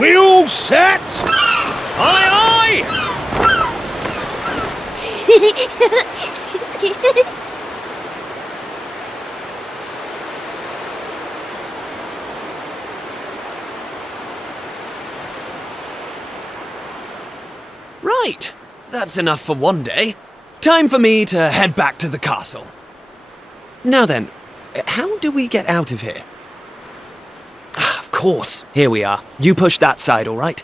We all set? Aye, aye! Right, that's enough for one day. Time for me to head back to the castle. Now then, how do we get out of here? Ah, of course, here we are. You push that side, all right?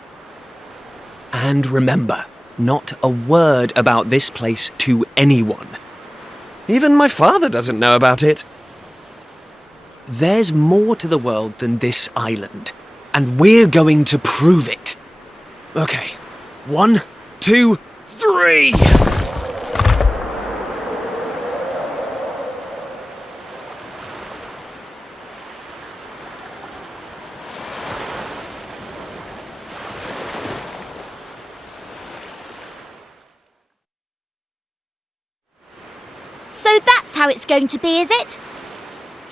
And remember, not a word about this place to anyone. Even my father doesn't know about it. There's more to the world than this island, and we're going to prove it. Okay, 1, 2, 3! So that's how it's going to be, is it?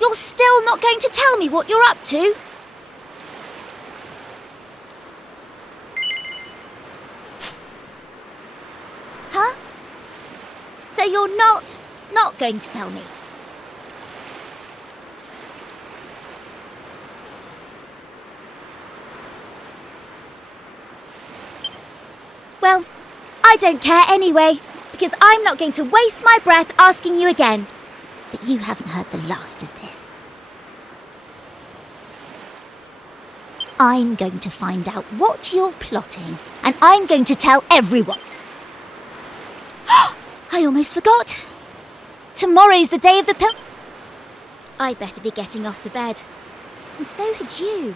You're still not going to tell me what you're up to? Huh? So you're not going to tell me? Well, I don't care anyway, because I'm not going to waste my breath asking you again. But you haven't heard the last of this. I'm going to find out what you're plotting, and I'm going to tell everyone. I almost forgot. Tomorrow's the day of the I better be getting off to bed. And so had you.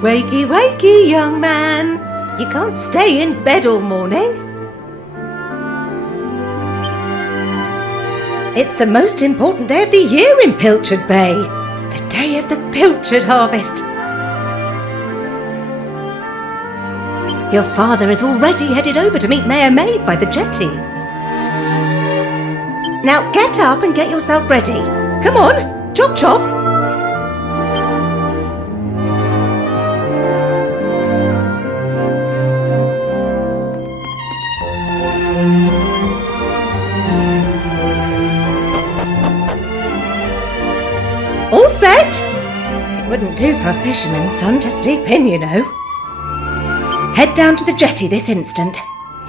Wakey, wakey, young man. You can't stay in bed all morning. It's the most important day of the year in Pilchard Bay. The day of the pilchard harvest. Your father is already headed over to meet Mayor Maid by the jetty. Now get up and get yourself ready. Come on, chop chop. All set? It wouldn't do for a fisherman's son to sleep in, you know. Head down to the jetty this instant.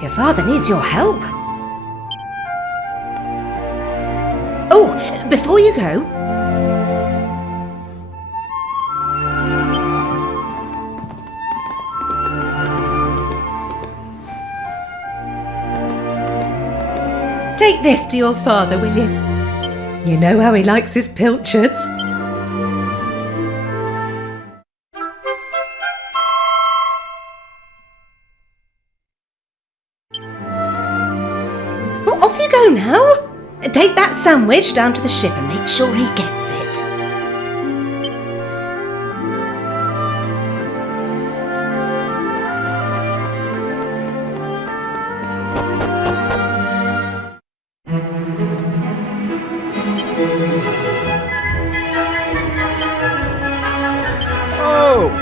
Your father needs your help. Oh, before you go... Take this to your father, will you? You know how he likes his pilchards. Well, off you go now. Take that sandwich down to the ship and make sure he gets it. Oh!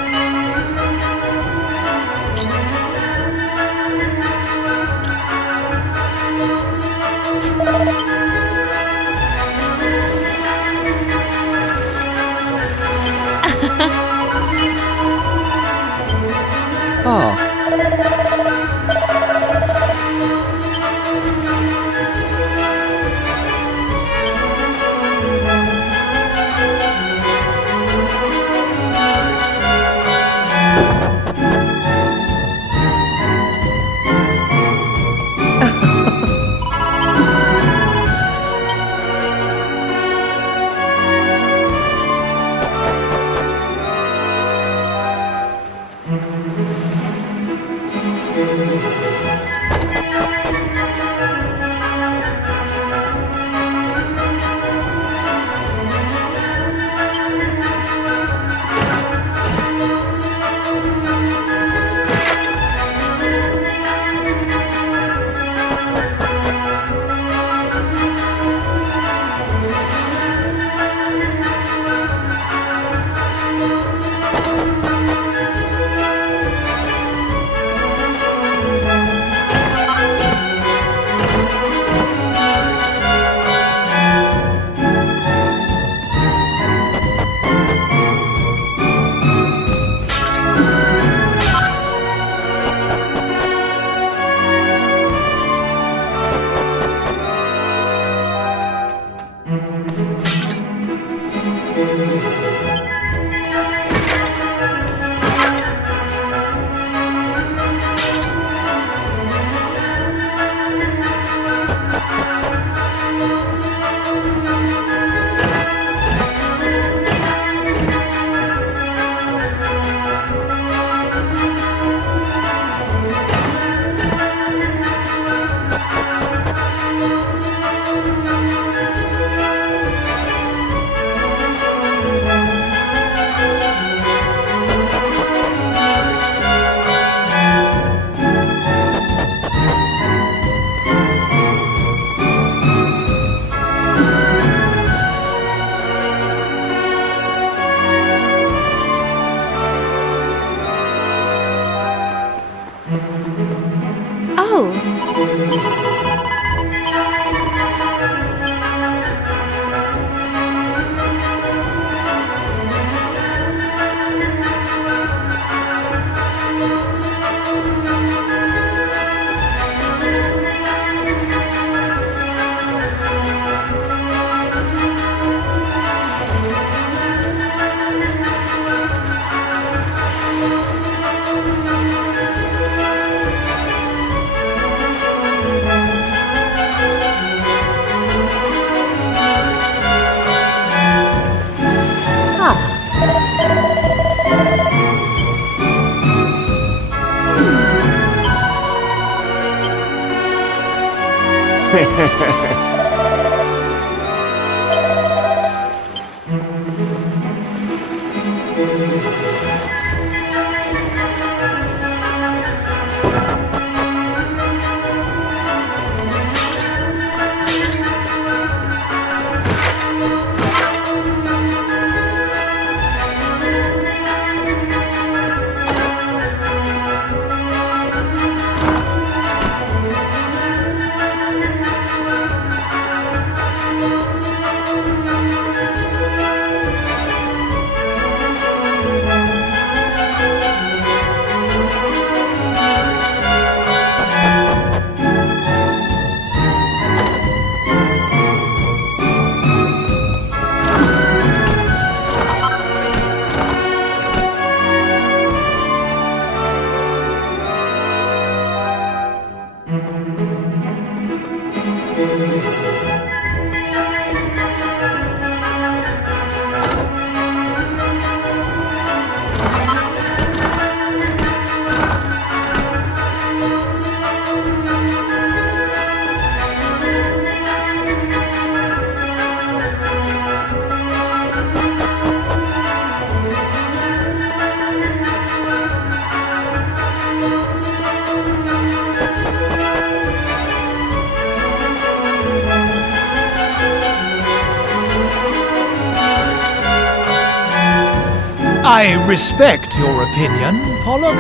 I respect your opinion, Pollock,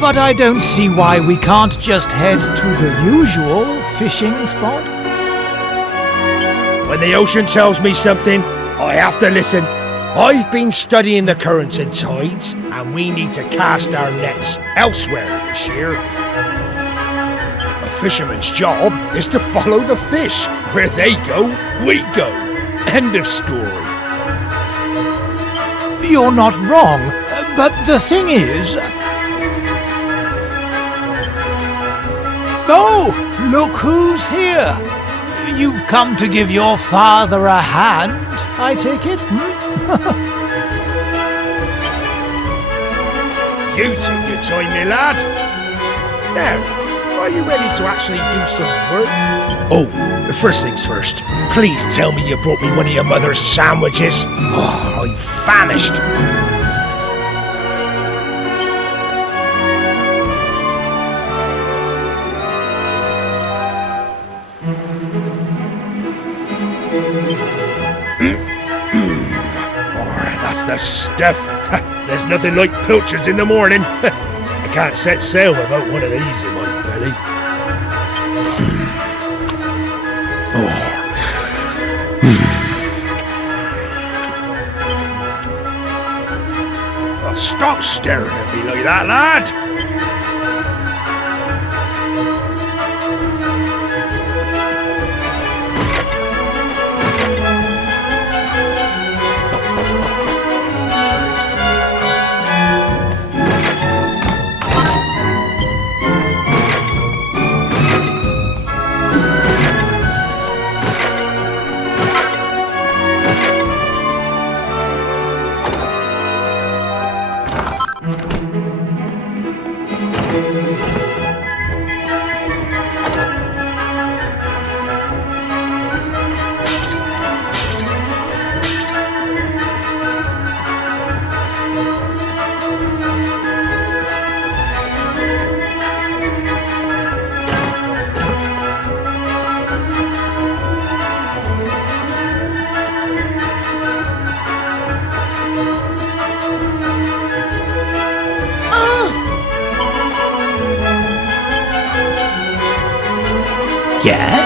but I don't see why we can't just head to the usual fishing spot. When the ocean tells me something, I have to listen. I've been studying the currents and tides, and we need to cast our nets elsewhere this year. A fisherman's job is to follow the fish. Where they go, we go. End of story. You're not wrong, but the thing is... Oh, look who's here. You've come to give your father a hand, I take it? You took your time, my lad. Now, are you ready to actually do some work? Oh, first things first. Please tell me you brought me one of your mother's sandwiches. Oh, I'm famished. Oh, that's the stuff. There's nothing like pilchards in the morning. I can't set sail without one of these in my belly. Oh, stop staring at me like that, lad! Yes?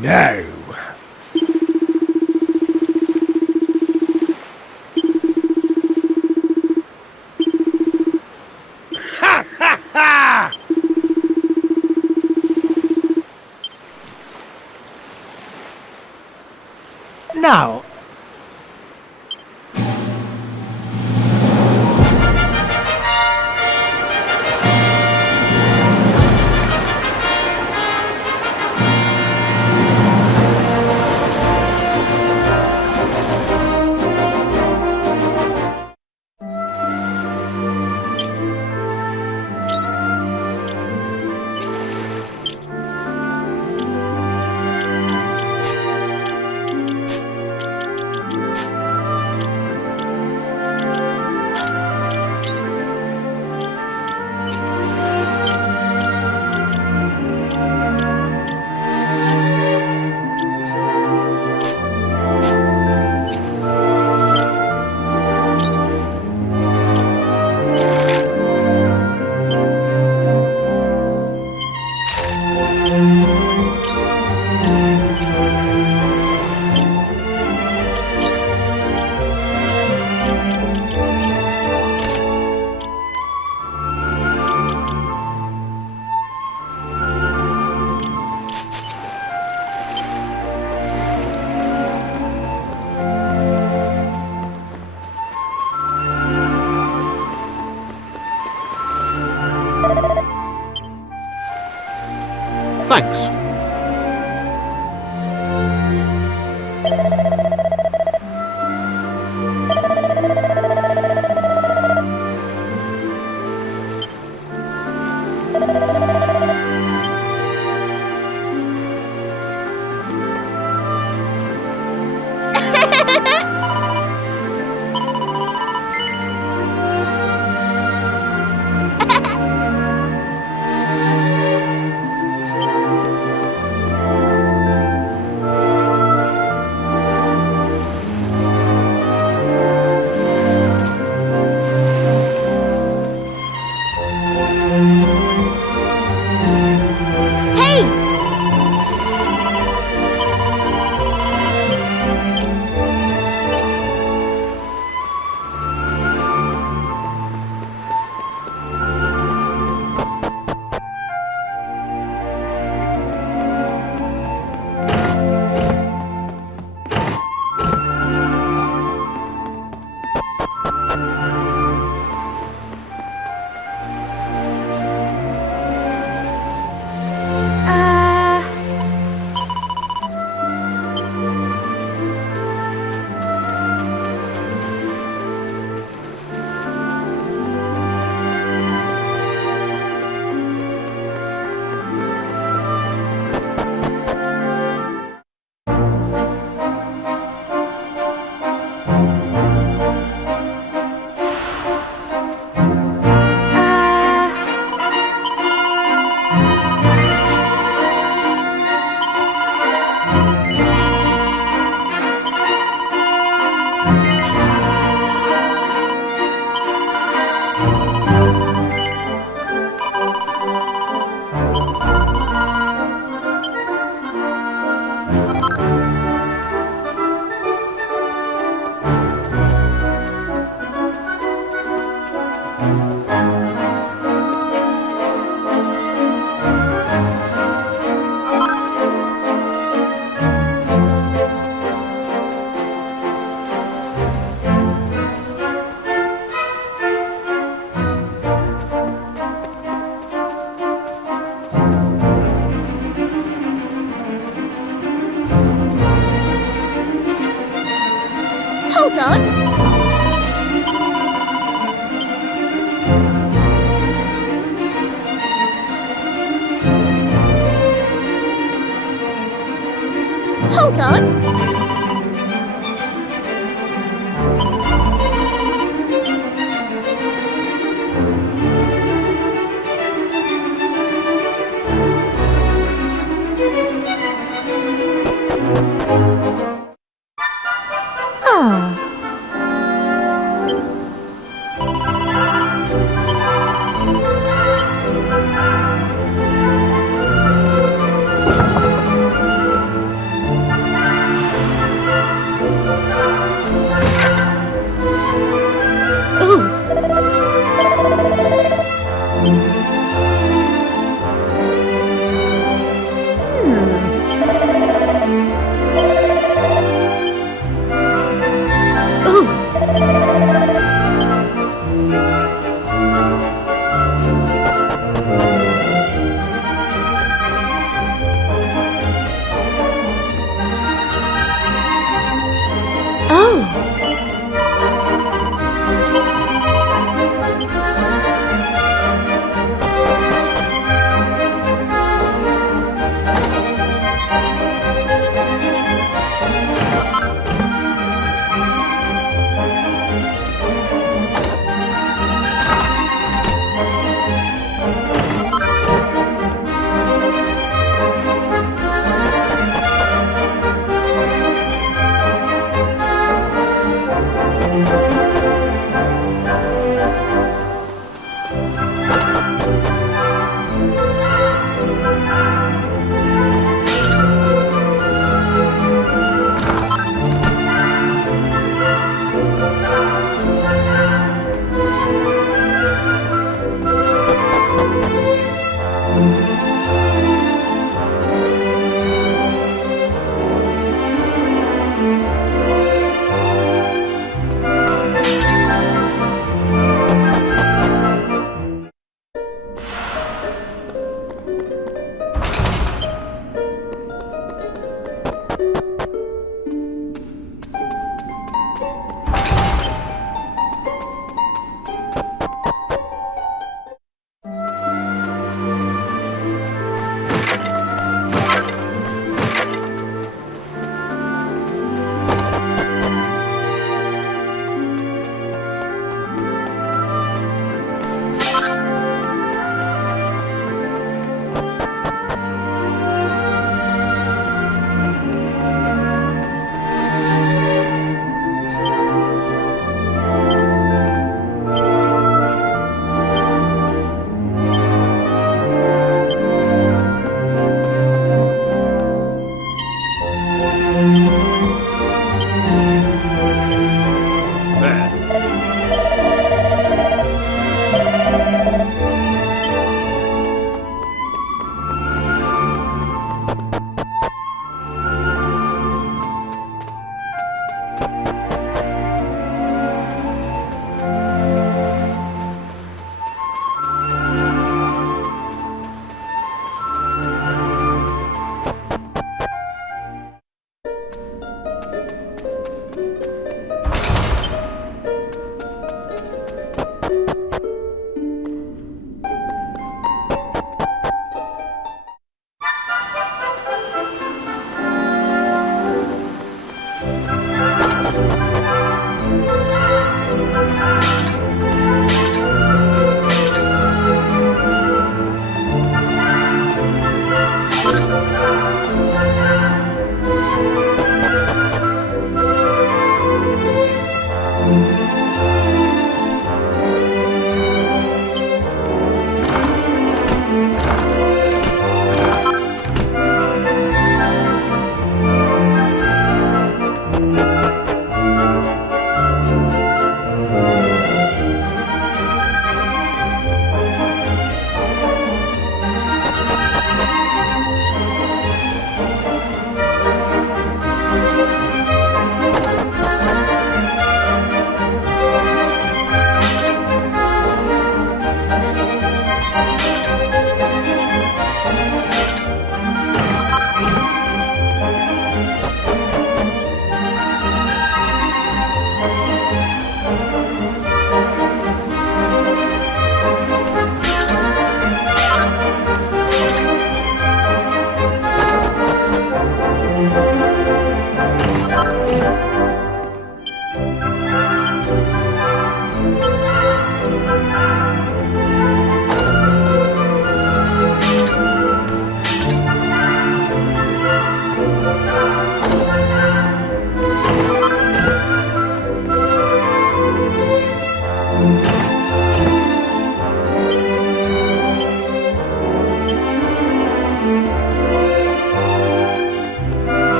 Now. Ha ha ha! Now, Thanks. Hold on. Hold on.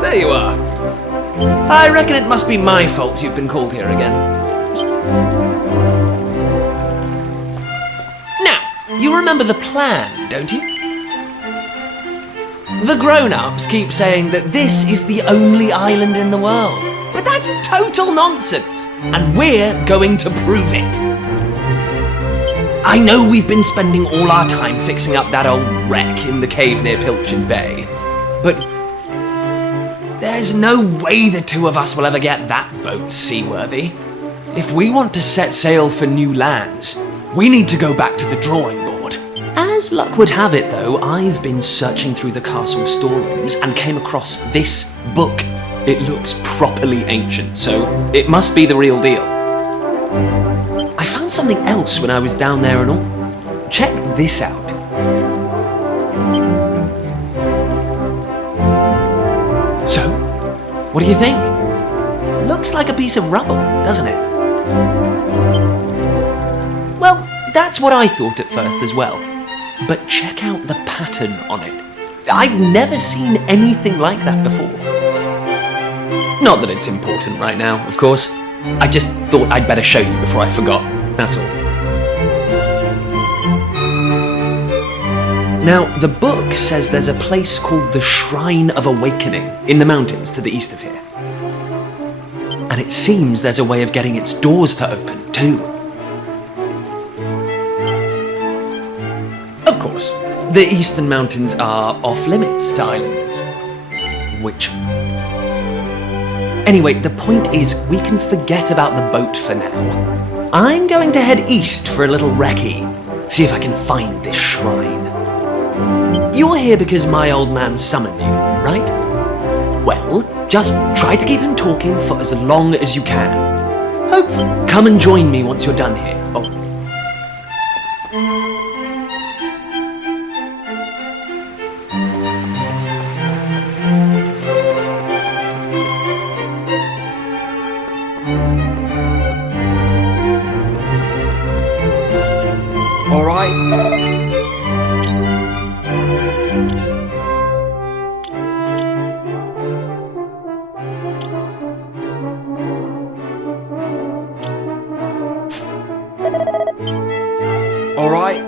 There you are. I reckon it must be my fault you've been called here again. Now, you remember the plan, don't you? The grown-ups keep saying that this is the only island in the world. But that's total nonsense, and we're going to prove it. I know we've been spending all our time fixing up that old wreck in the cave near Pilchin Bay, but there's no way the two of us will ever get that boat seaworthy. If we want to set sail for new lands, we need to go back to the drawing board. As luck would have it, though, I've been searching through the castle storerooms and came across this book. It looks properly ancient, so it must be the real deal. I found something else when I was down there and all. Check this out. So, what do you think? Looks like a piece of rubble, doesn't it? Well, that's what I thought at first as well. But check out the pattern on it. I've never seen anything like that before. Not that it's important right now, of course. I just thought I'd better show you before I forgot, that's all. Now, the book says there's a place called the Shrine of Awakening in the mountains to the east of here. And it seems there's a way of getting its doors to open, too. Of course, the eastern mountains are off-limits to islanders. Which... Anyway, the point is, we can forget about the boat for now. I'm going to head east for a little recce, see if I can find this shrine. You're here because my old man summoned you, right? Well, just try to keep him talking for as long as you can. Hope, come and join me once you're done here. Oh. All right. All right.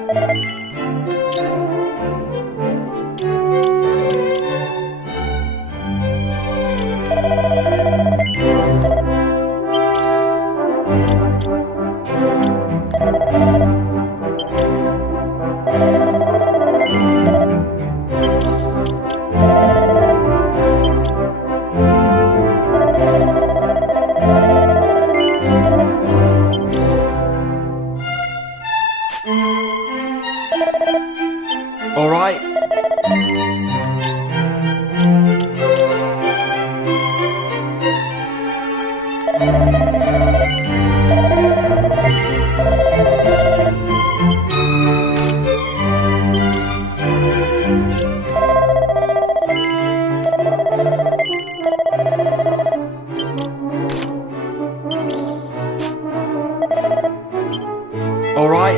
All right. All right.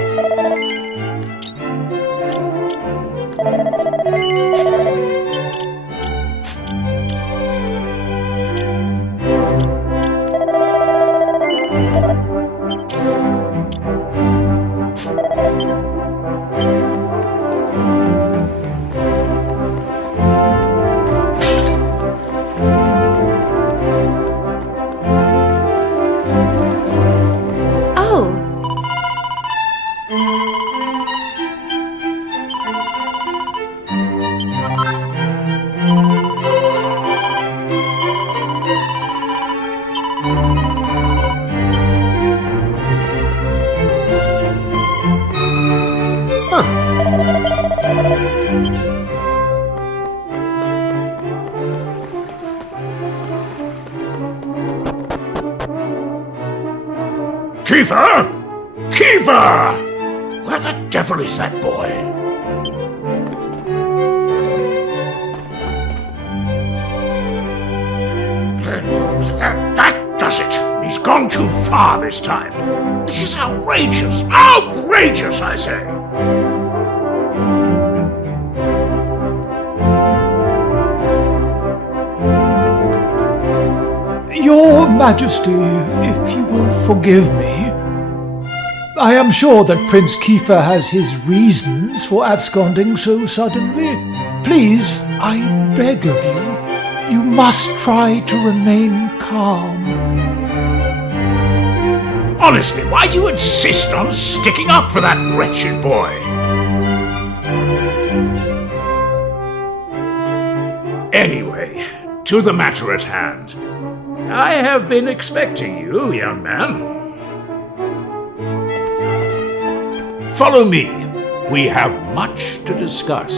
Kiefer! Kiefer! What the devil is that boy? That does it. He's gone too far this time. This is outrageous. Outrageous, I say. Your Majesty, if you will forgive me, I am sure that Prince Kiefer has his reasons for absconding so suddenly. Please, I beg of you, you must try to remain calm. Honestly, why do you insist on sticking up for that wretched boy? Anyway, to the matter at hand. I have been expecting you, young man. Follow me. We have much to discuss.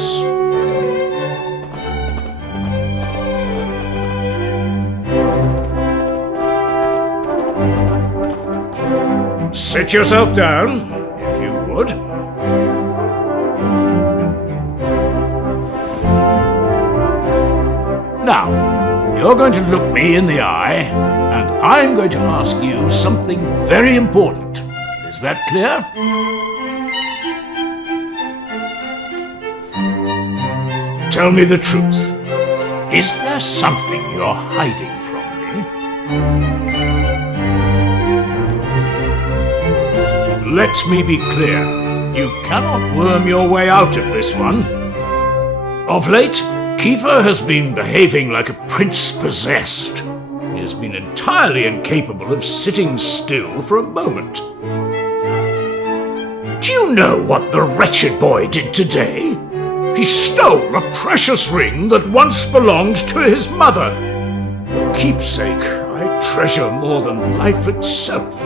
Sit yourself down, if you would. Now, you're going to look me in the eye, and I'm going to ask you something very important. Is that clear? Tell me the truth. Is there something you're hiding from me? Let me be clear. You cannot worm your way out of this one. Of late, Kiefer has been behaving like a prince possessed. He has been entirely incapable of sitting still for a moment. Do you know what the wretched boy did today? He stole a precious ring that once belonged to his mother. A keepsake I treasure more than life itself.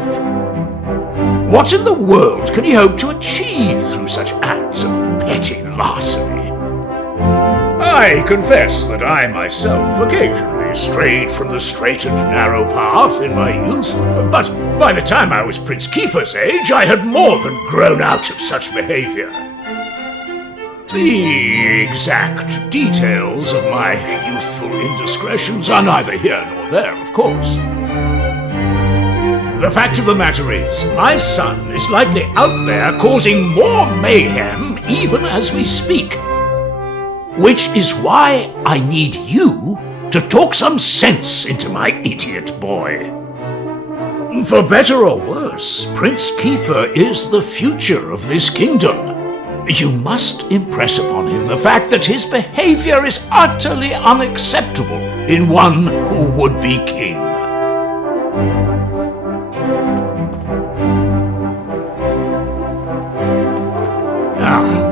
What in the world can he hope to achieve through such acts of petty larceny? I confess that I myself occasionally strayed from the straight and narrow path in my youth, but by the time I was Prince Kiefer's age, I had more than grown out of such behavior. The exact details of my youthful indiscretions are neither here nor there, of course. The fact of the matter is, my son is likely out there causing more mayhem even as we speak. Which is why I need you to talk some sense into my idiot boy. For better or worse, Prince Kiefer is the future of this kingdom. You must impress upon him the fact that his behavior is utterly unacceptable in one who would be king. Now,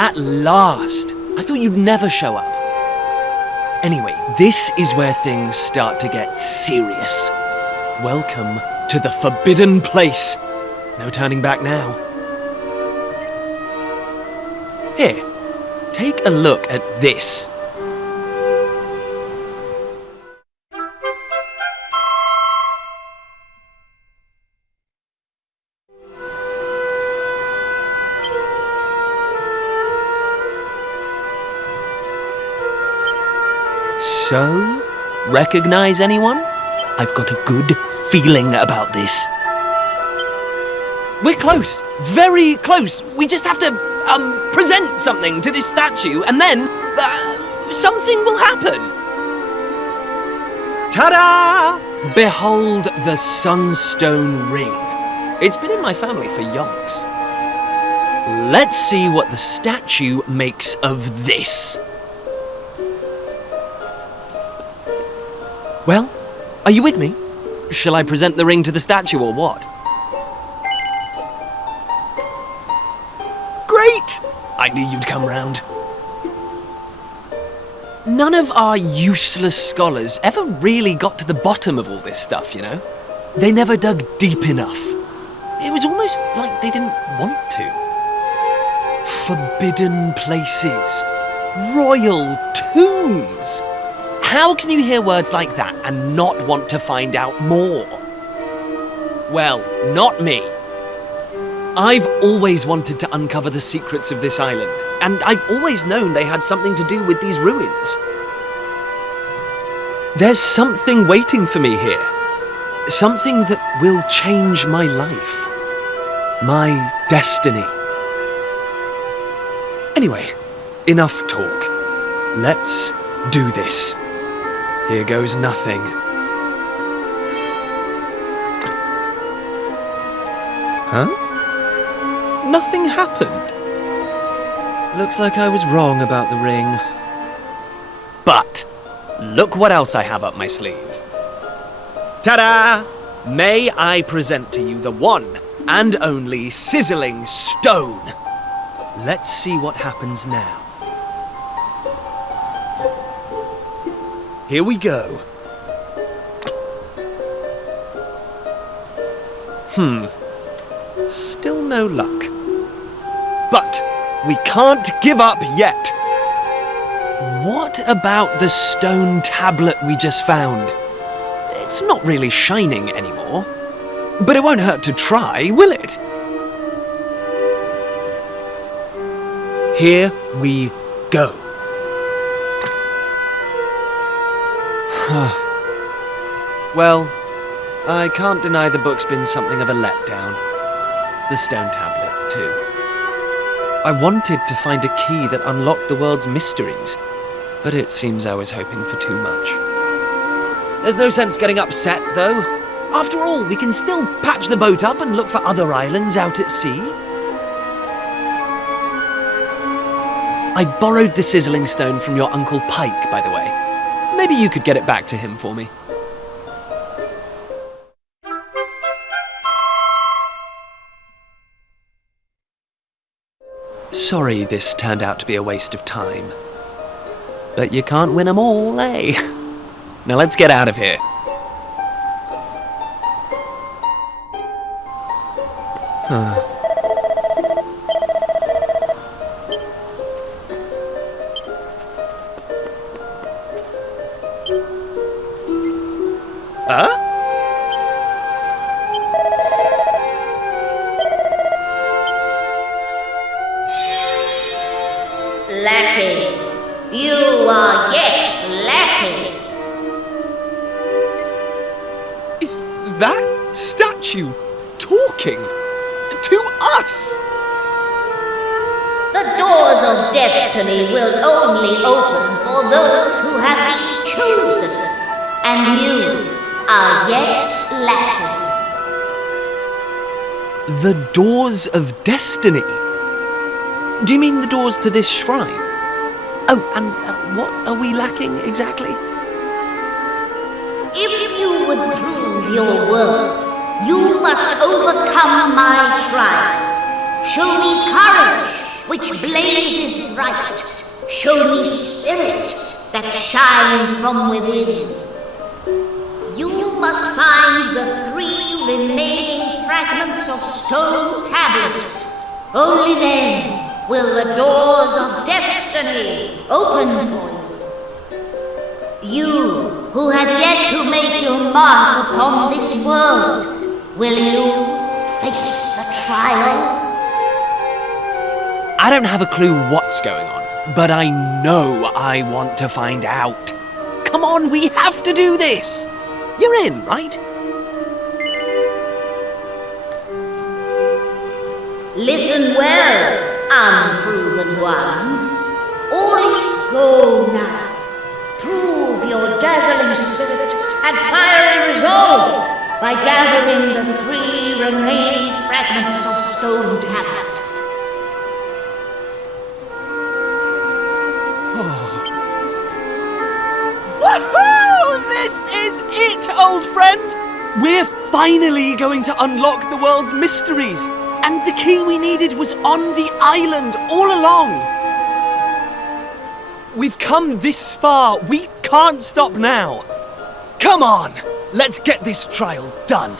At last! I thought you'd never show up. Anyway, this is where things start to get serious. Welcome to the forbidden place. No turning back now. Here, take a look at this. So, recognize anyone? I've got a good feeling about this. We're close, very close. We just have to, present something to this statue and then, something will happen. Ta-da! Behold the Sunstone Ring. It's been in my family for yonks. Let's see what the statue makes of this. Well, are you with me? Shall I present the ring to the statue or what? Great! I knew you'd come round. None of our useless scholars ever really got to the bottom of all this stuff, you know? They never dug deep enough. It was almost like they didn't want to. Forbidden places. Royal tombs. How can you hear words like that and not want to find out more? Well, not me. I've always wanted to uncover the secrets of this island, and I've always known they had something to do with these ruins. There's something waiting for me here. Something that will change my life. My destiny. Anyway, enough talk. Let's do this. Here goes nothing. Huh? Nothing happened. Looks like I was wrong about the ring. But, look what else I have up my sleeve. Ta-da! May I present to you the one and only sizzling stone. Let's see what happens now. Here we go. Still no luck. But we can't give up yet. What about the stone tablet we just found? It's not really shining anymore. But it won't hurt to try, will it? Here we go. Well, I can't deny the book's been something of a letdown. The stone tablet, too. I wanted to find a key that unlocked the world's mysteries, but it seems I was hoping for too much. There's no sense getting upset, though. After all, we can still patch the boat up and look for other islands out at sea. I borrowed the sizzling stone from your Uncle Pike, by the way. Maybe you could get it back to him for me. Sorry this turned out to be a waste of time. But you can't win 'em all, eh? Now let's get out of here. Huh? Lacking. You are yet lacking. Is that statue talking to us? The doors of destiny will only open for those who have been chosen, and you are yet lacking. The doors of destiny? Do you mean the doors to this shrine? Oh, and what are we lacking exactly? If you would prove your worth, you must overcome my trial. Show me courage which blazes bright. Show me spirit that shines from within. You must find the 3 remaining fragments of stone tablet. Only then will the doors of destiny open for you. You who have yet to make your mark upon this world, will you face the trial? I don't have a clue what's going on, but I know I want to find out. Come on, we have to do this! You're in, right? Listen well, unproven ones. All go now. Prove your dazzling spirit and fiery resolve by gathering the 3 remaining fragments of stone tablet. Woohoo! This is it, old friend! We're finally going to unlock the world's mysteries, and the key we needed was on the island all along. We've come this far, we can't stop now. Come on, let's get this trial done.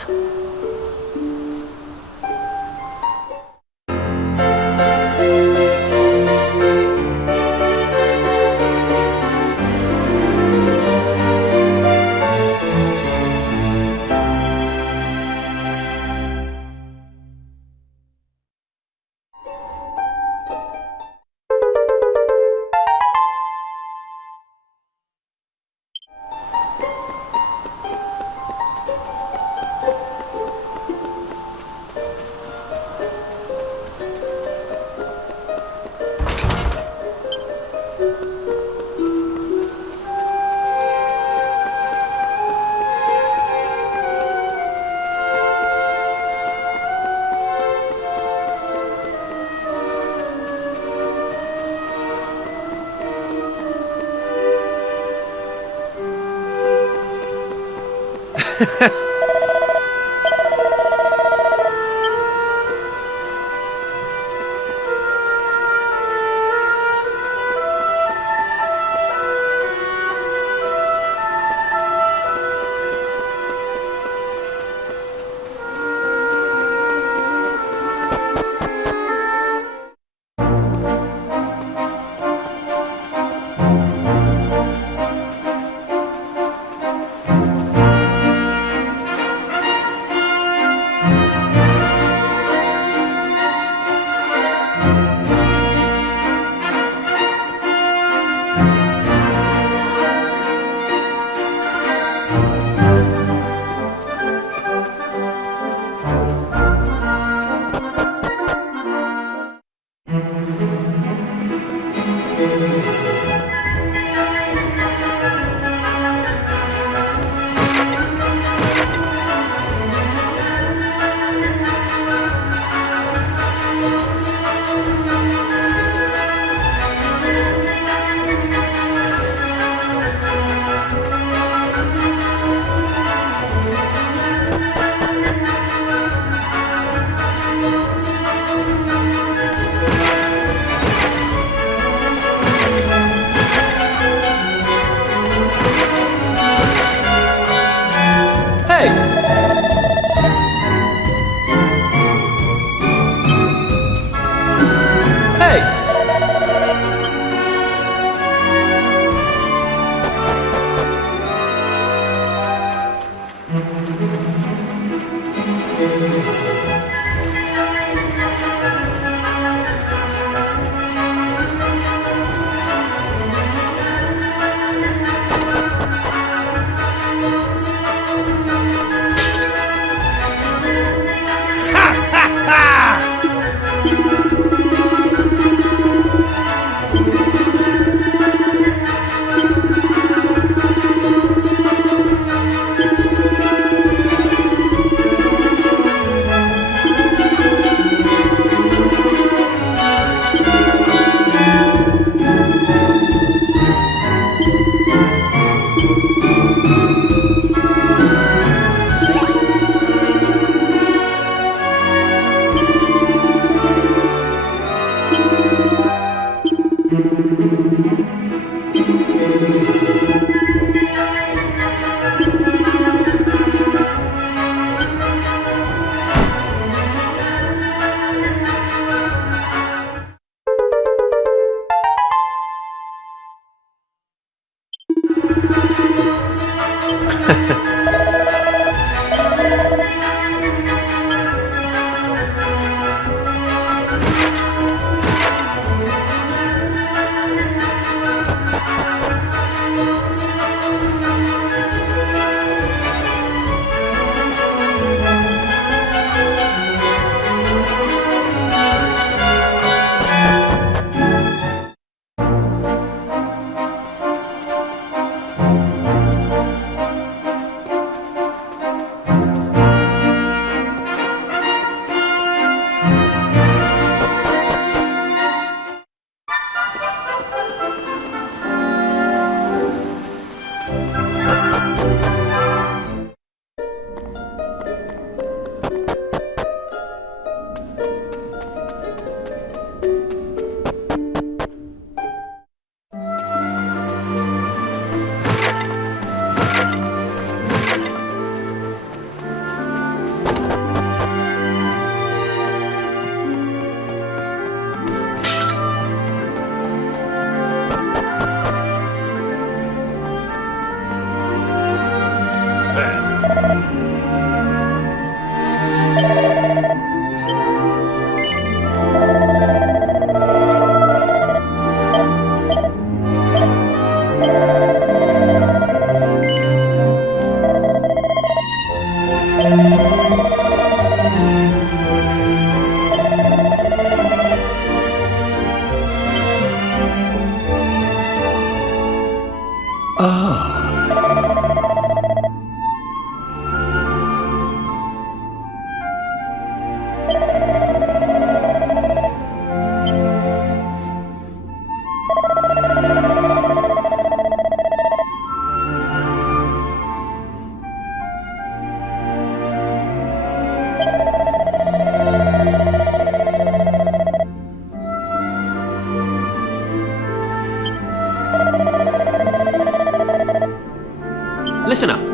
Listen up.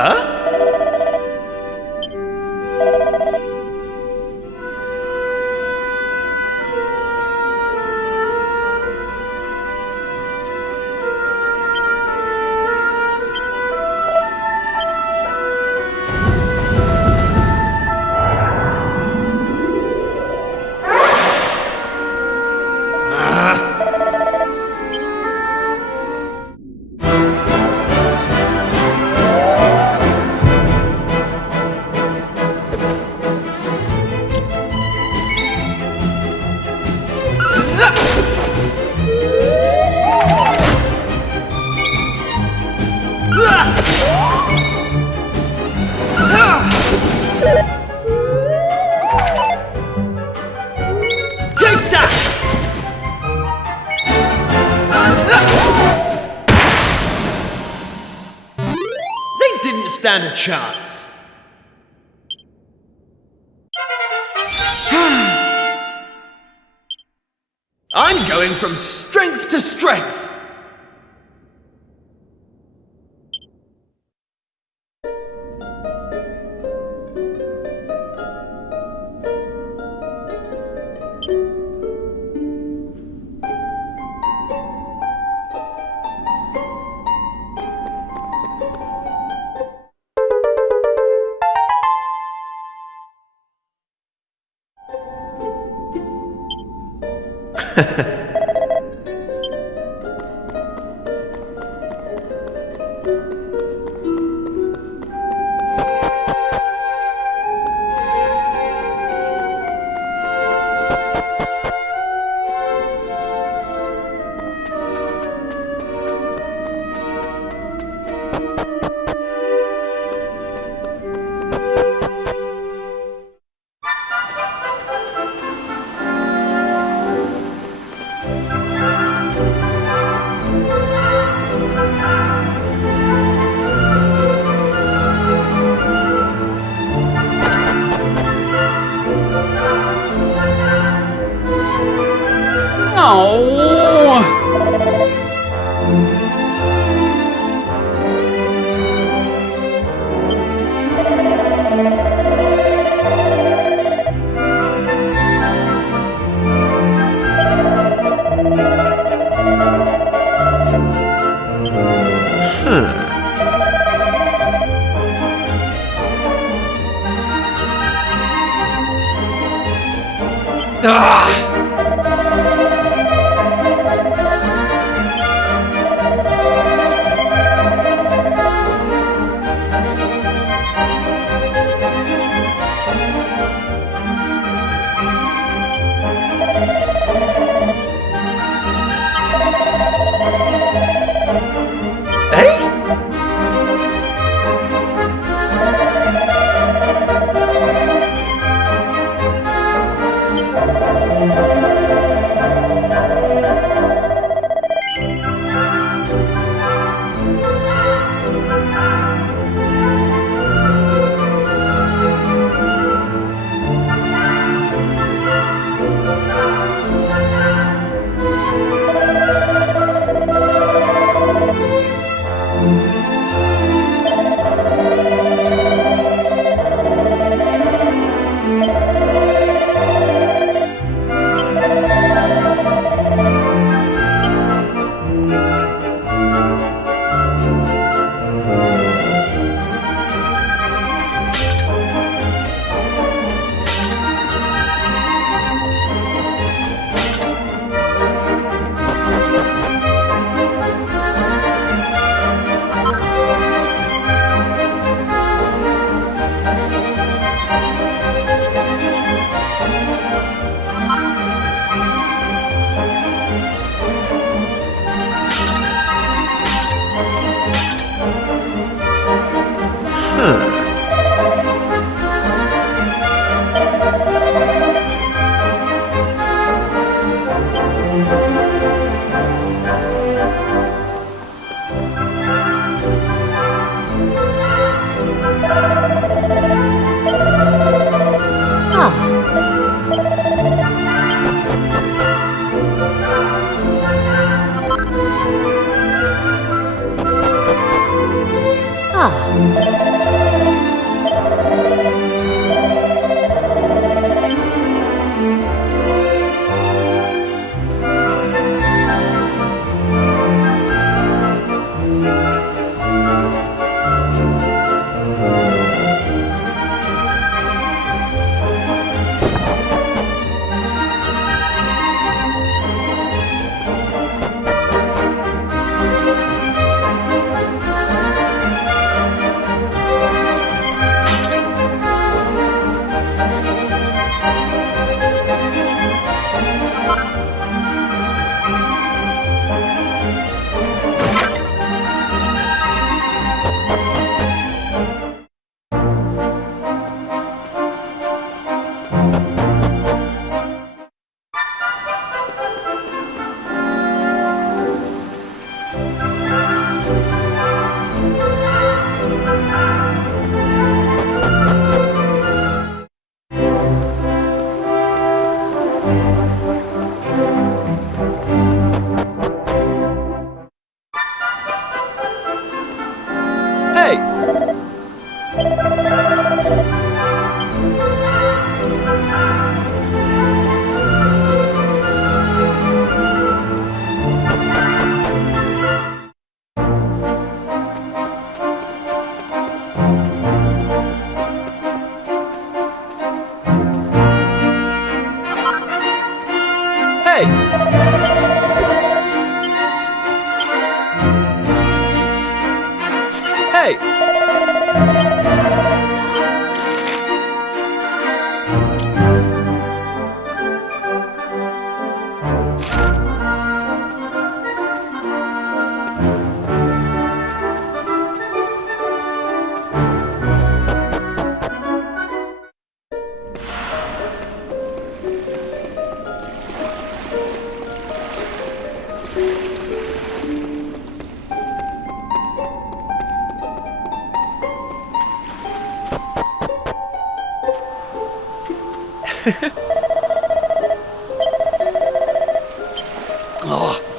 Huh? Stand a chance. I'm going from strength to strength. Ah. Hey! Hey! Hey! Oh.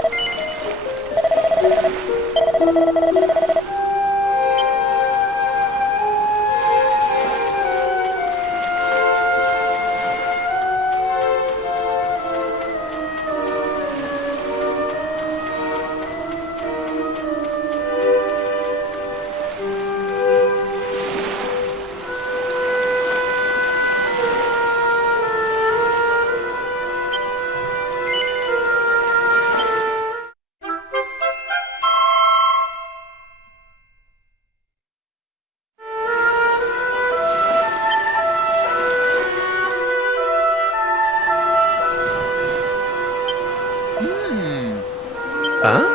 Huh?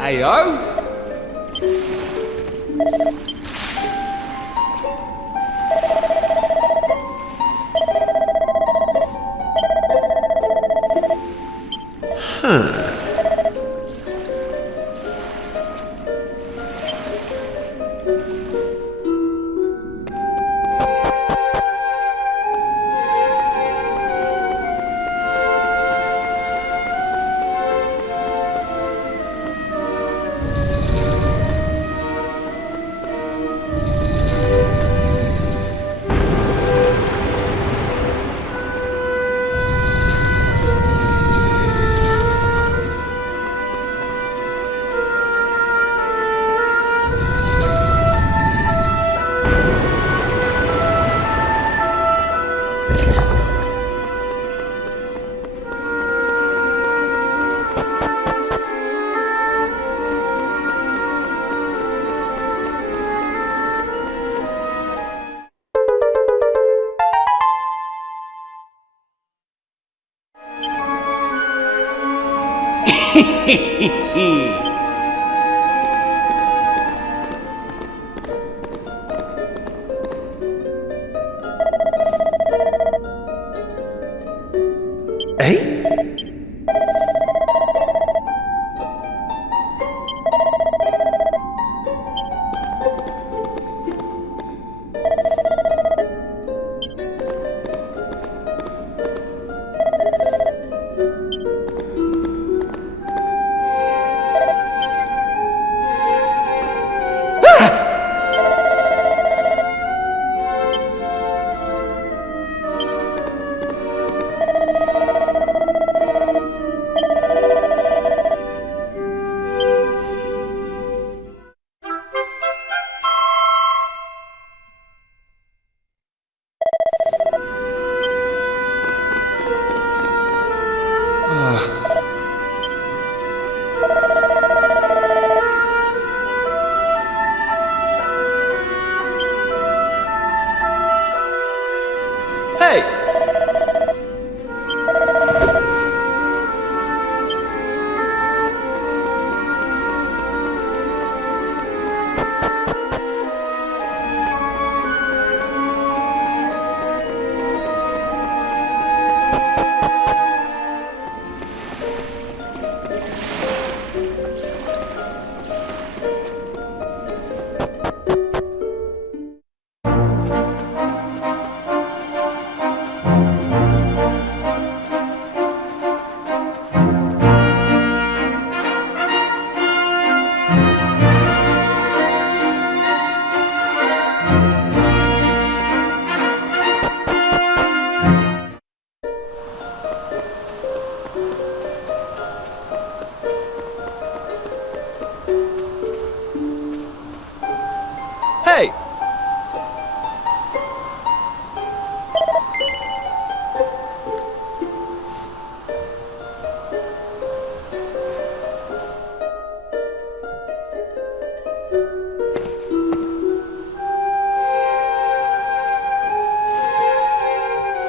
Ayo? Eh? Hey!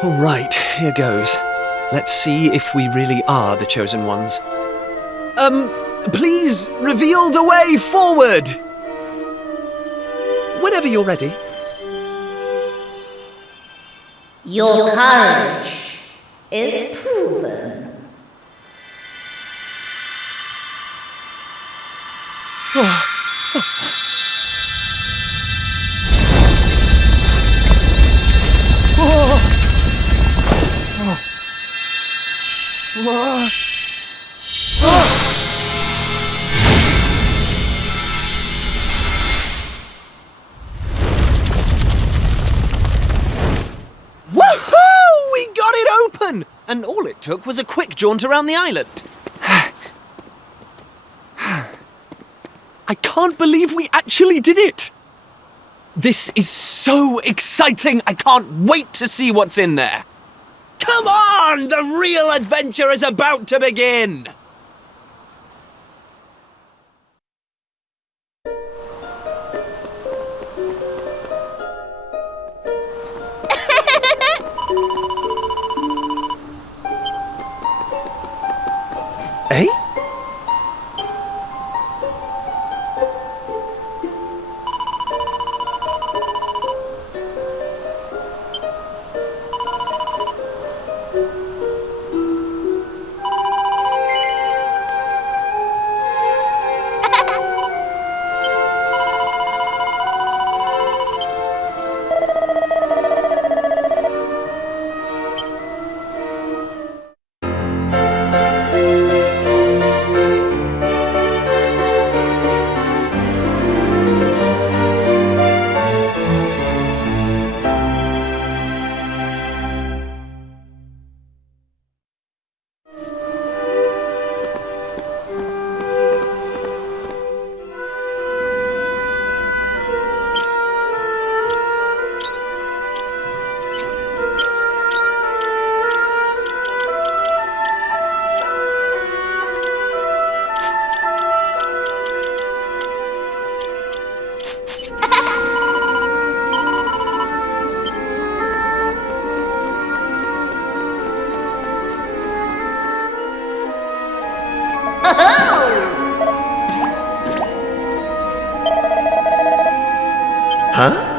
All right, here goes. Let's see if we really are the chosen ones. Please reveal the way forward! Whenever you're ready. Your courage is proven. Woohoo! We got it open! And all it took was a quick jaunt around the island. I can't believe we actually did it! This is so exciting! I can't wait to see what's in there! Come on! The real adventure is about to begin! Eh? Huh?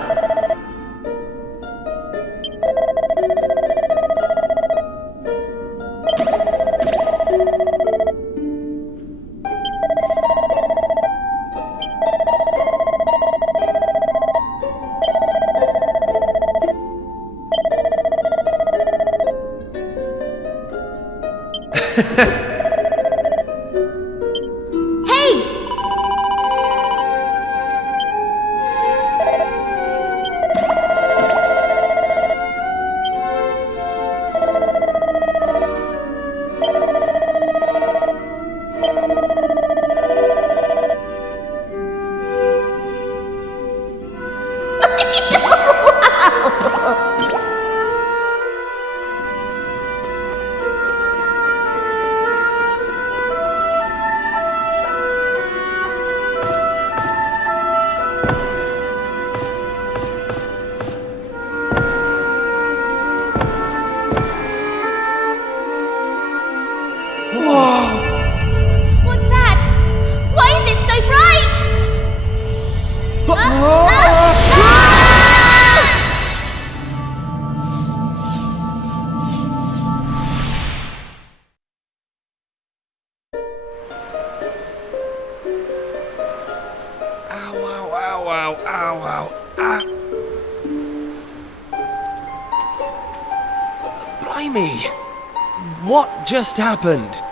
What's that? Why is it so bright? Ow, ow, ow, ow, ow, ow. Ah. Blimey! What just happened?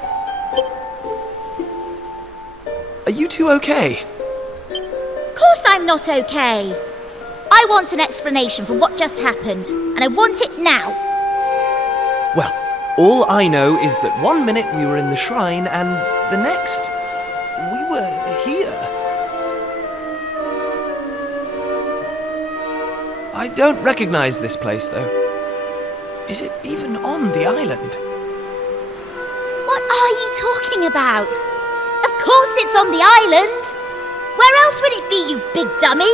Are you two okay? Of course I'm not okay. I want an explanation for what just happened, and I want it now. Well, all I know is that 1 minute we were in the shrine and the next we were here. I don't recognize this place, though. Is it even on the island? What are you talking about? Of course it's on the island. Where else would it be, you big dummy?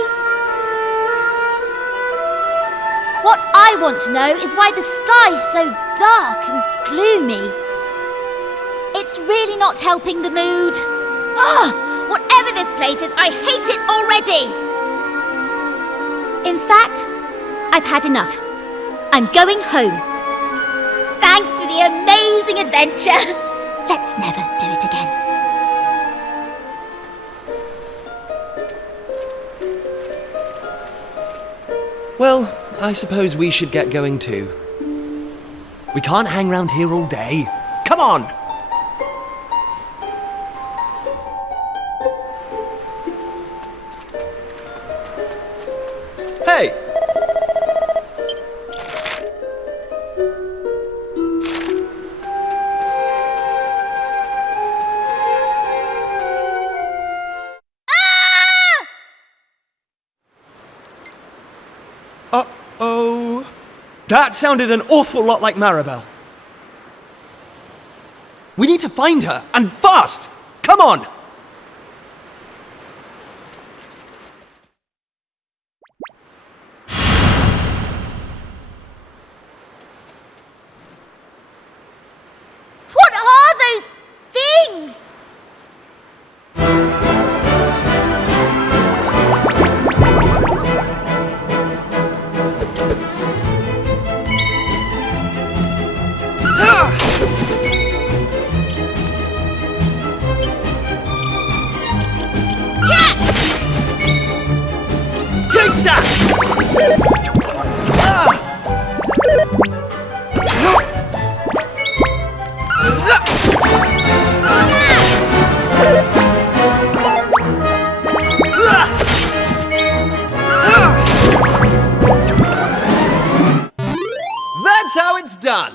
What I want to know is why the sky's so dark and gloomy. It's really not helping the mood. Ugh! Whatever this place is, I hate it already! In fact, I've had enough. I'm going home. Thanks for the amazing adventure. Let's never do it again. Well, I suppose we should get going too. We can't hang around here all day. Come on! Hey! Uh-oh. That sounded an awful lot like Maribel. We need to find her, and fast! Come on! What are those things? Take that! That's how it's done.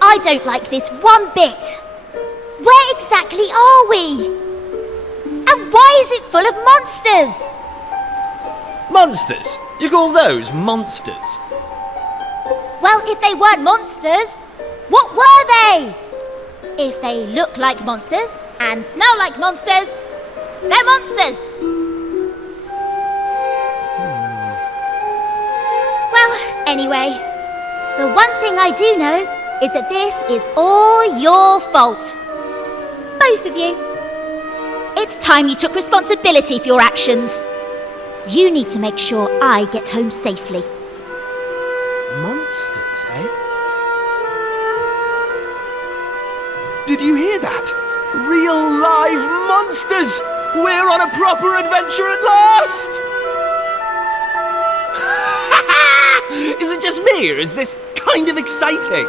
I don't like this one bit. Where exactly are we? And why is it full of monsters? Monsters? You call those monsters? Well, if they weren't monsters, what were they? If they look like monsters and smell like monsters, they're monsters. Well, anyway, the one thing I do know is that this is all your fault. Both of you. It's time you took responsibility for your actions. You need to make sure I get home safely. Monsters, eh? Did you hear that? Real live monsters! We're on a proper adventure at last! Is it just me, or is this kind of exciting?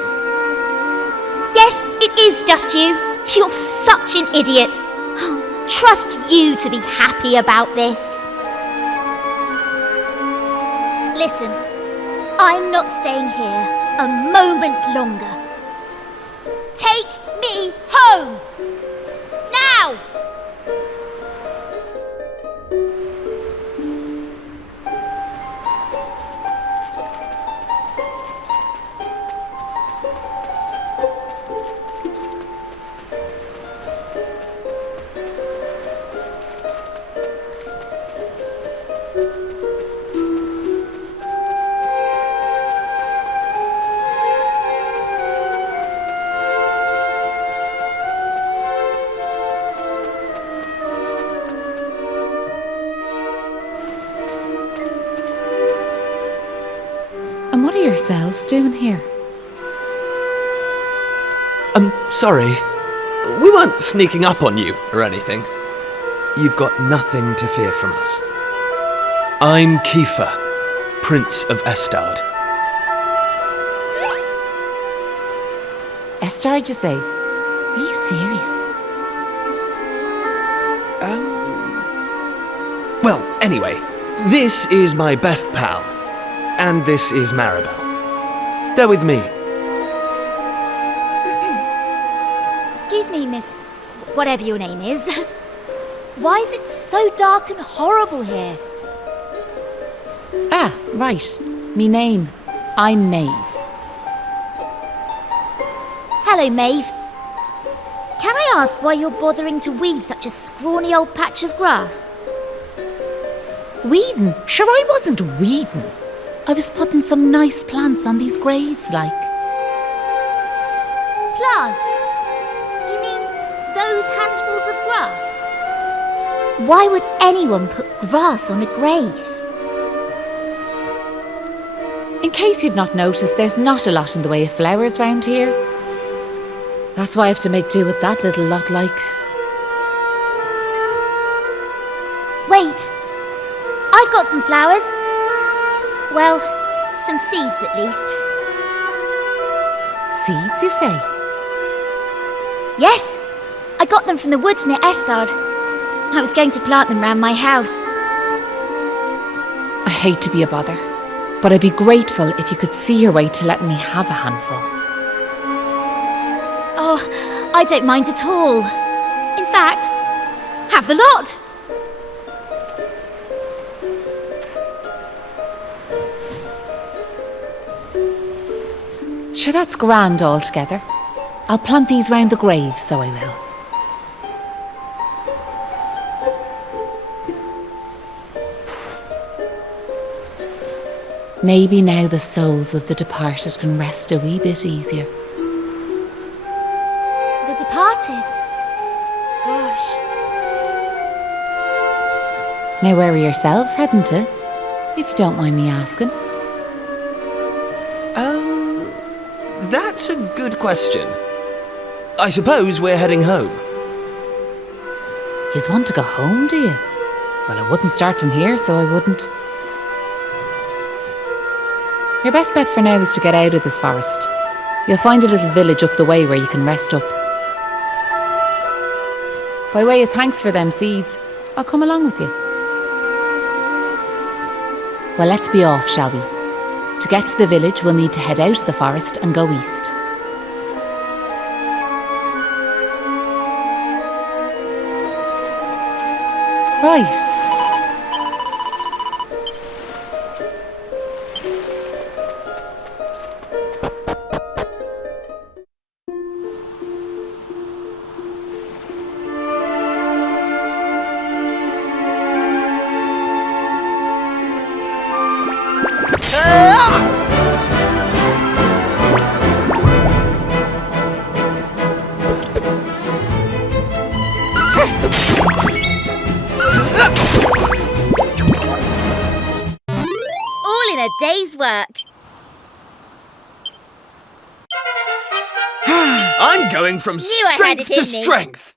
Yes, it is just you. You're such an idiot. I'll trust you to be happy about this. Listen, I'm not staying here a moment longer. Take me home! Now! And what are yourselves doing here? Sorry. We weren't sneaking up on you or anything. You've got nothing to fear from us. I'm Kiefer, Prince of Estard. Estard, you say? Are you serious? Well, anyway, this is my best pal, and this is Maribel. They're with me. Excuse me, miss, whatever your name is. Why is it so dark and horrible here? Ah, right. Me name. I'm Maeve. Hello, Maeve. Can I ask why you're bothering to weed such a scrawny old patch of grass? Weeding? Sure, I wasn't weeding. I was putting some nice plants on these graves, like. Plants? You mean those handfuls of grass? Why would anyone put grass on a grave? In case you've not noticed, there's not a lot in the way of flowers round here. That's why I have to make do with that little lot, like. Wait! I've got some flowers. Well, some seeds at least. Seeds, you say? Yes! I got them from the woods near Estard. I was going to plant them round my house. I hate to be a bother, but I'd be grateful if you could see your way to let me have a handful. Oh, I don't mind at all. In fact, have the lot! Sure, that's grand altogether. I'll plant these round the grave, so I will. Maybe now the souls of the departed can rest a wee bit easier. The departed? Gosh. Now where are yourselves heading to? If you don't mind me asking. That's a good question. I suppose we're heading home. Yous want to go home, do you? Well, I wouldn't start from here, so I wouldn't. Your best bet for now is to get out of this forest. You'll find a little village up the way where you can rest up. By way of thanks for them seeds, I'll come along with you. Well, let's be off, shall we? To get to the village, we'll need to head out of the forest and go east. Right. All in a day's work. I'm going from You had it strength to in me. strength.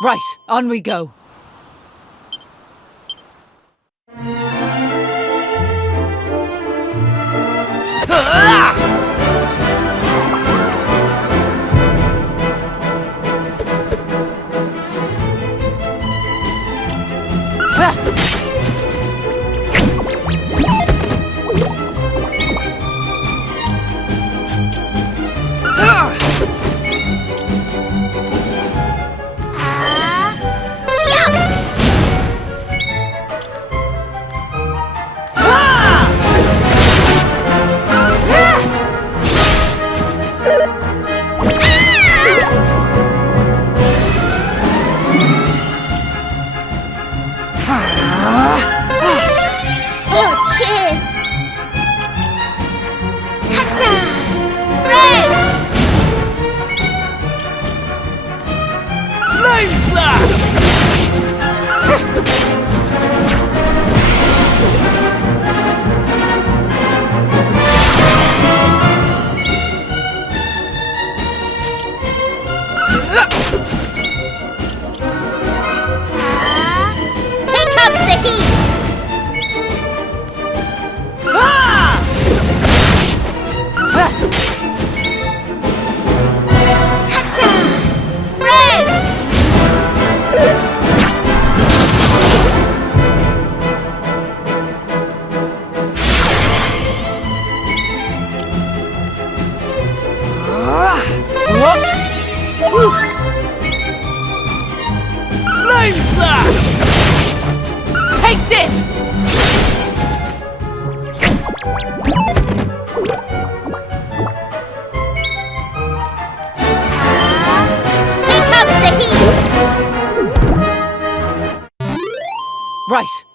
Right, on we go. Yeah!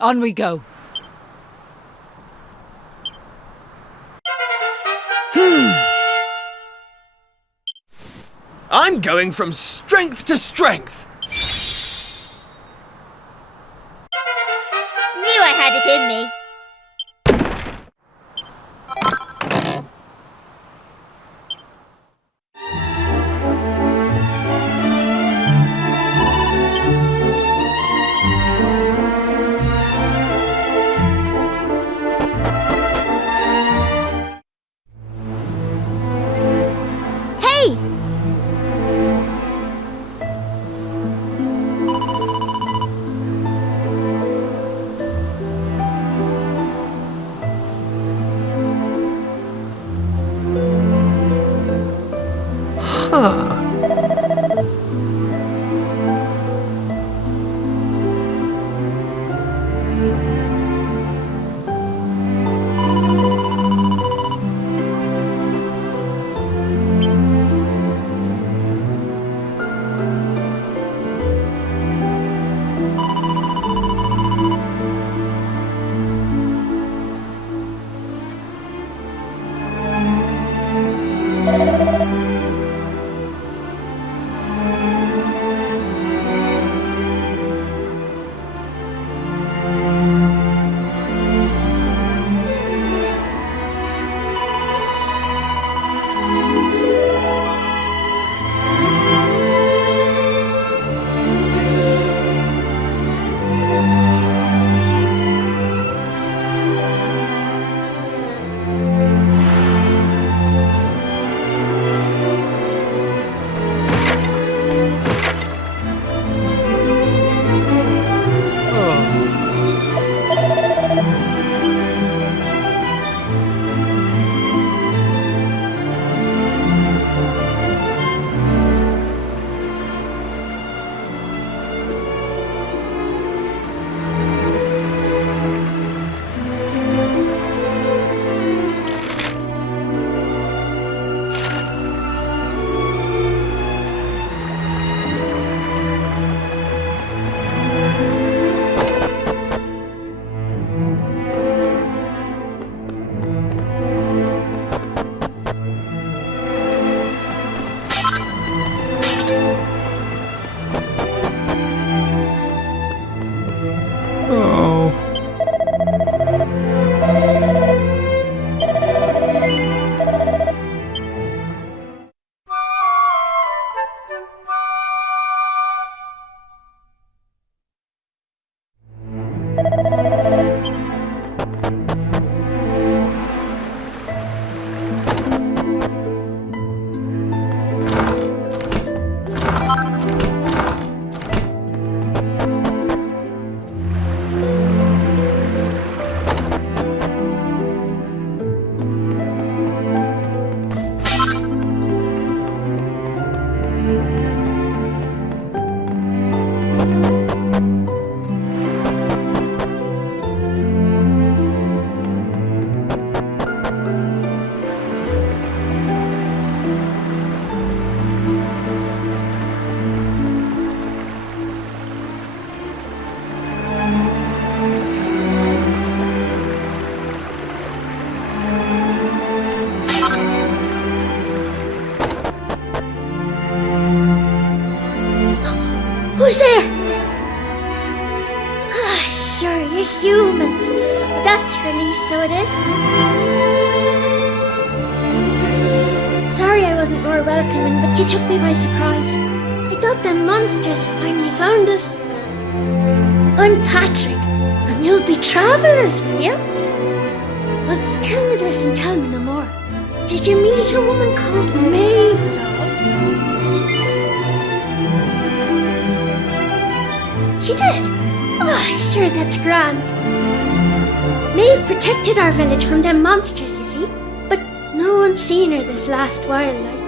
On we go. I'm going from strength to strength. Knew I had it in me. Hey! Who's there? Ah, sure, you're humans. That's a relief, so it is. Sorry I wasn't more welcoming, but you took me by surprise. I thought them monsters had finally found us. I'm Patrick, and you'll be travellers, will you? Well, tell me this and tell me no more. Did you meet a woman called Maeve at all? You did? Oh, sure, that's grand. Maeve protected our village from them monsters, you see. But no one's seen her this last while, like.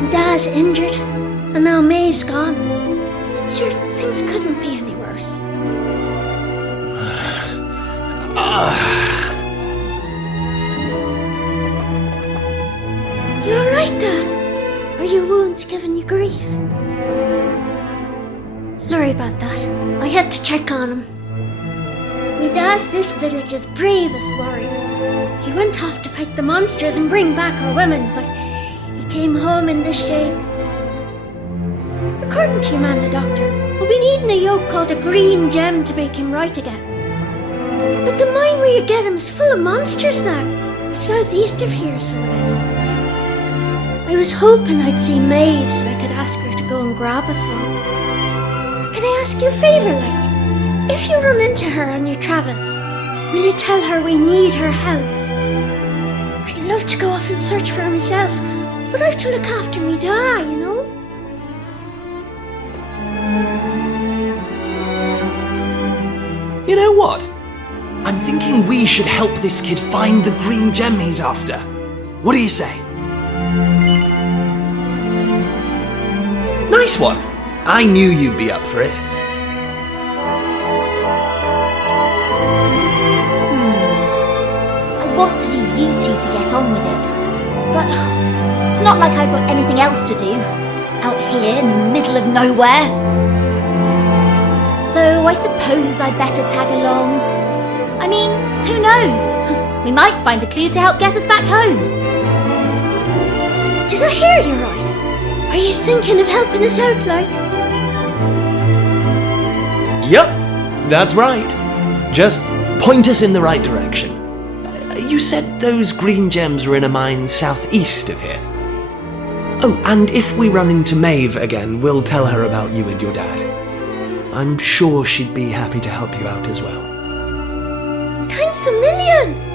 My dad's injured, and now Maeve's gone. Sure, things couldn't be any worse. You alright, Dad? Are your wounds giving you grief? Sorry about that. I had to check on him. Dad's this village's bravest warrior. He went off to fight the monsters and bring back our women, but he came home in this shape. According to your man, the doctor, we'll be needing a yoke called a green gem to make him right again. But the mine where you get him is full of monsters now. It's southeast of here, so it is. I was hoping I'd see Maeve so I could ask her to go and grab us one. Can I ask you a favour, like? If you run into her on your travels, will you tell her we need her help? I'd love to go off and search for her myself, but I have to look after me da, you know? You know what? I'm thinking we should help this kid find the green gem he's after. What do you say? Nice one! I knew you'd be up for it. I want to leave you two to get on with it, but it's not like I've got anything else to do out here in the middle of nowhere. So I suppose I'd better tag along. I mean, who knows? We might find a clue to help get us back home. Did I hear you right? Are you thinking of helping us out, like? Yup, that's right. Just point us in the right direction. You said those green gems were in a mine southeast of here. Oh, and if we run into Maeve again, we'll tell her about you and your dad. I'm sure she'd be happy to help you out as well. Thanks a million!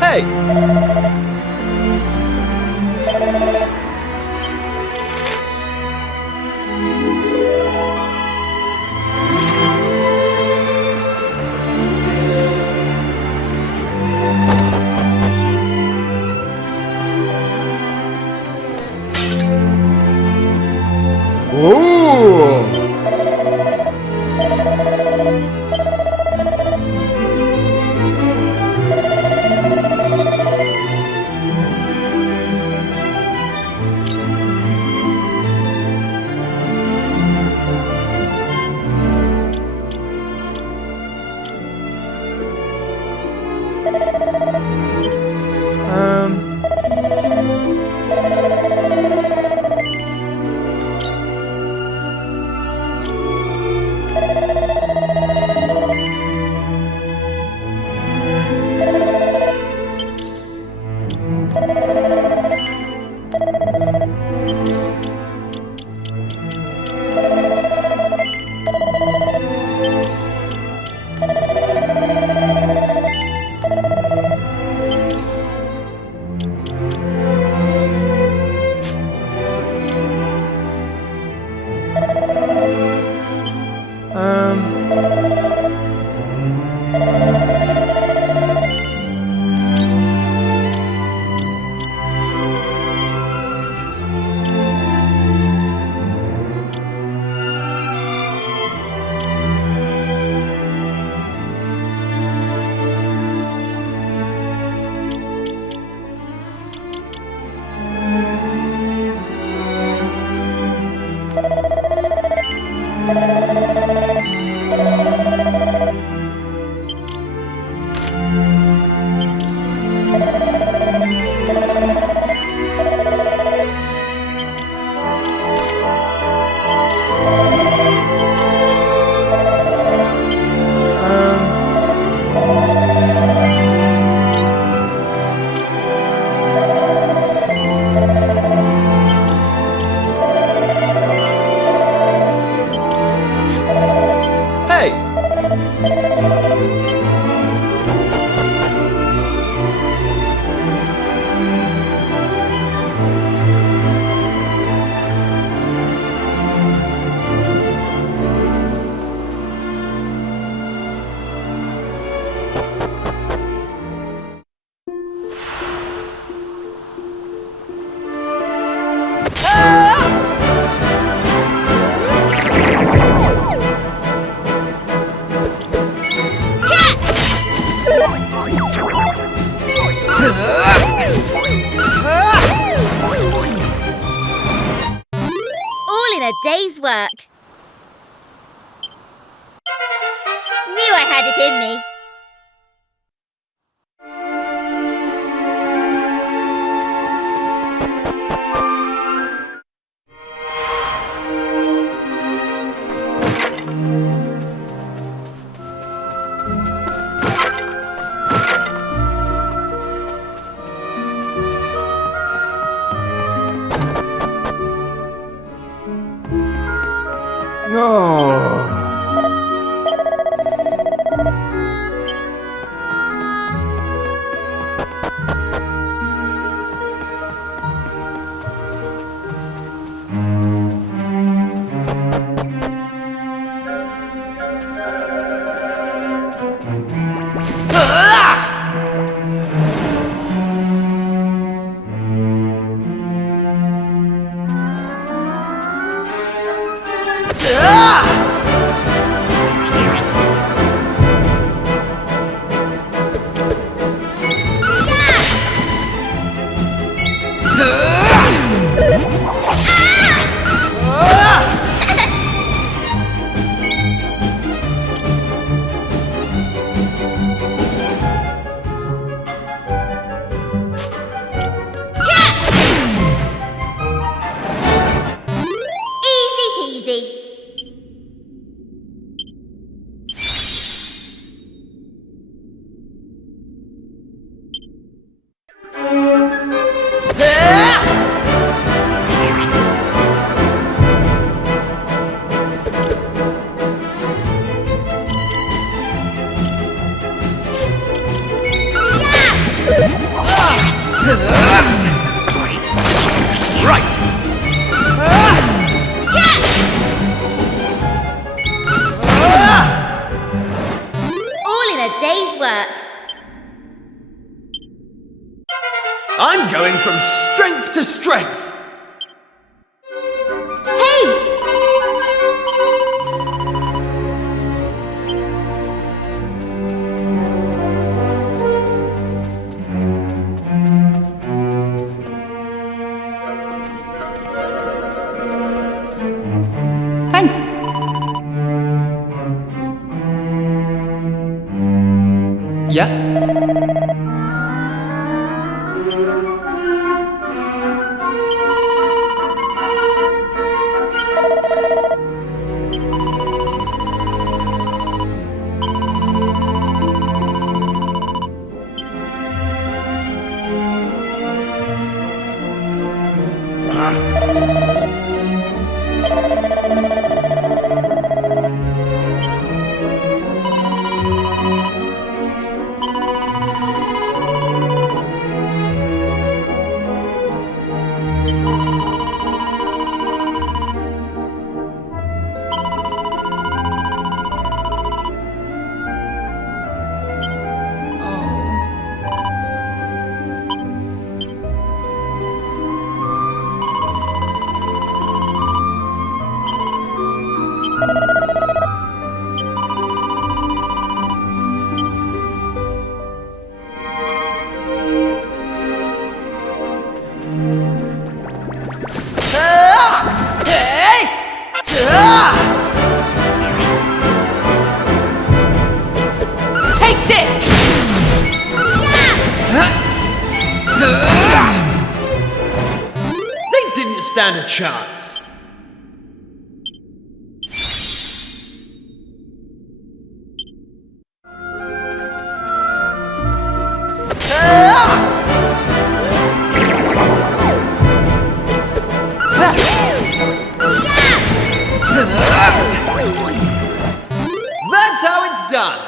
Hey! All in a day's work. Knew I had it in me. I'm going from strength to strength. Thanks. Yeah? Stand a chance. That's how it's done.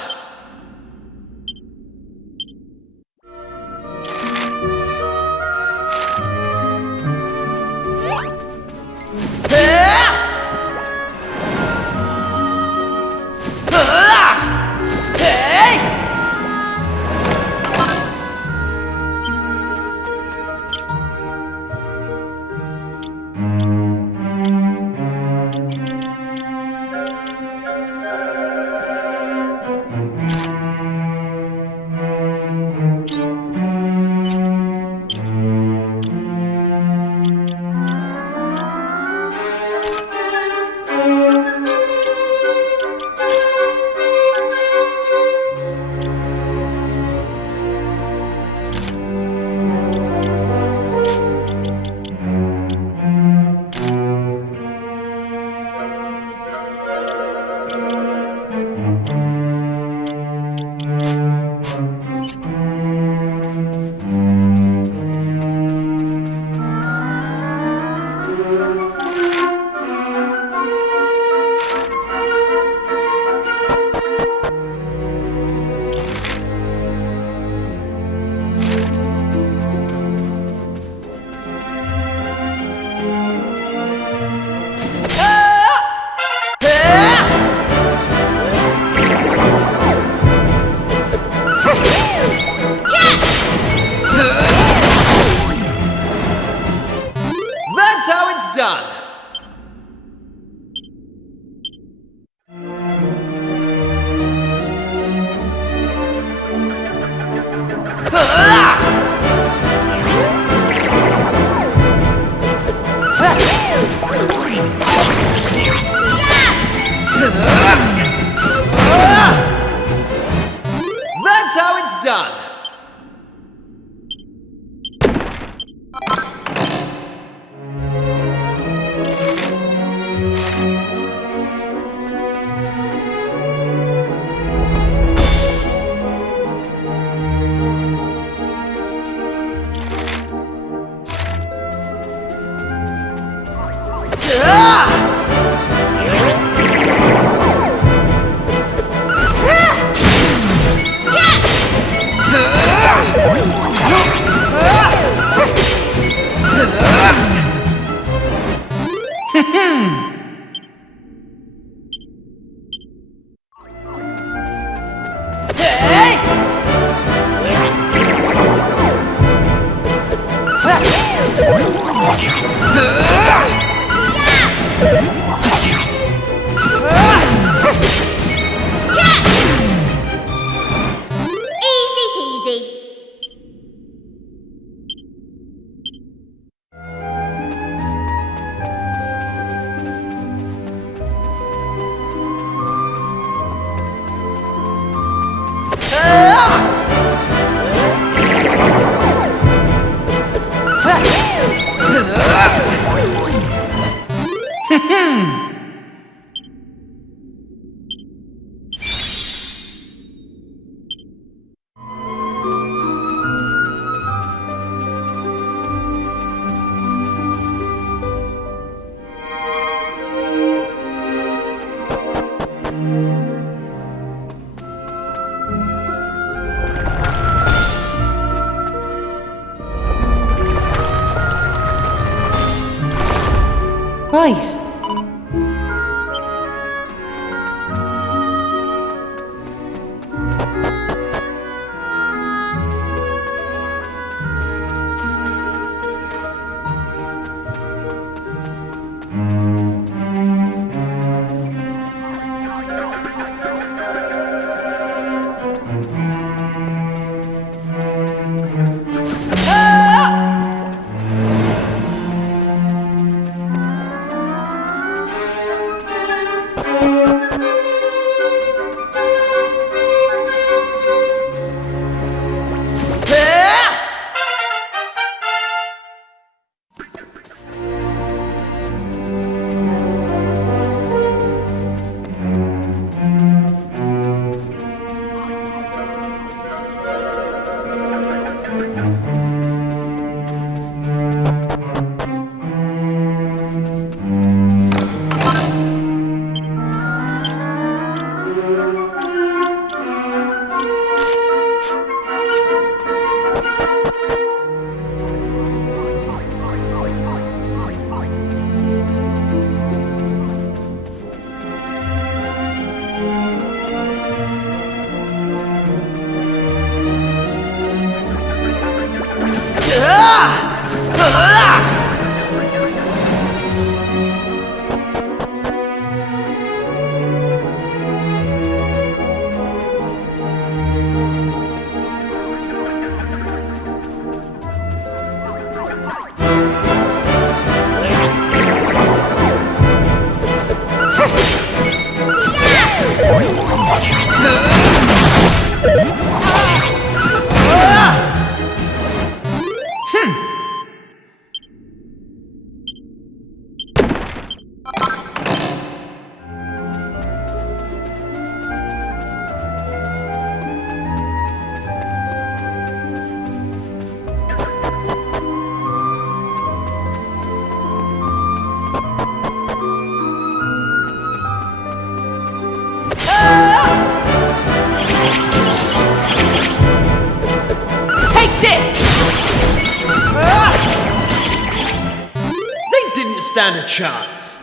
Right. Stand a chance.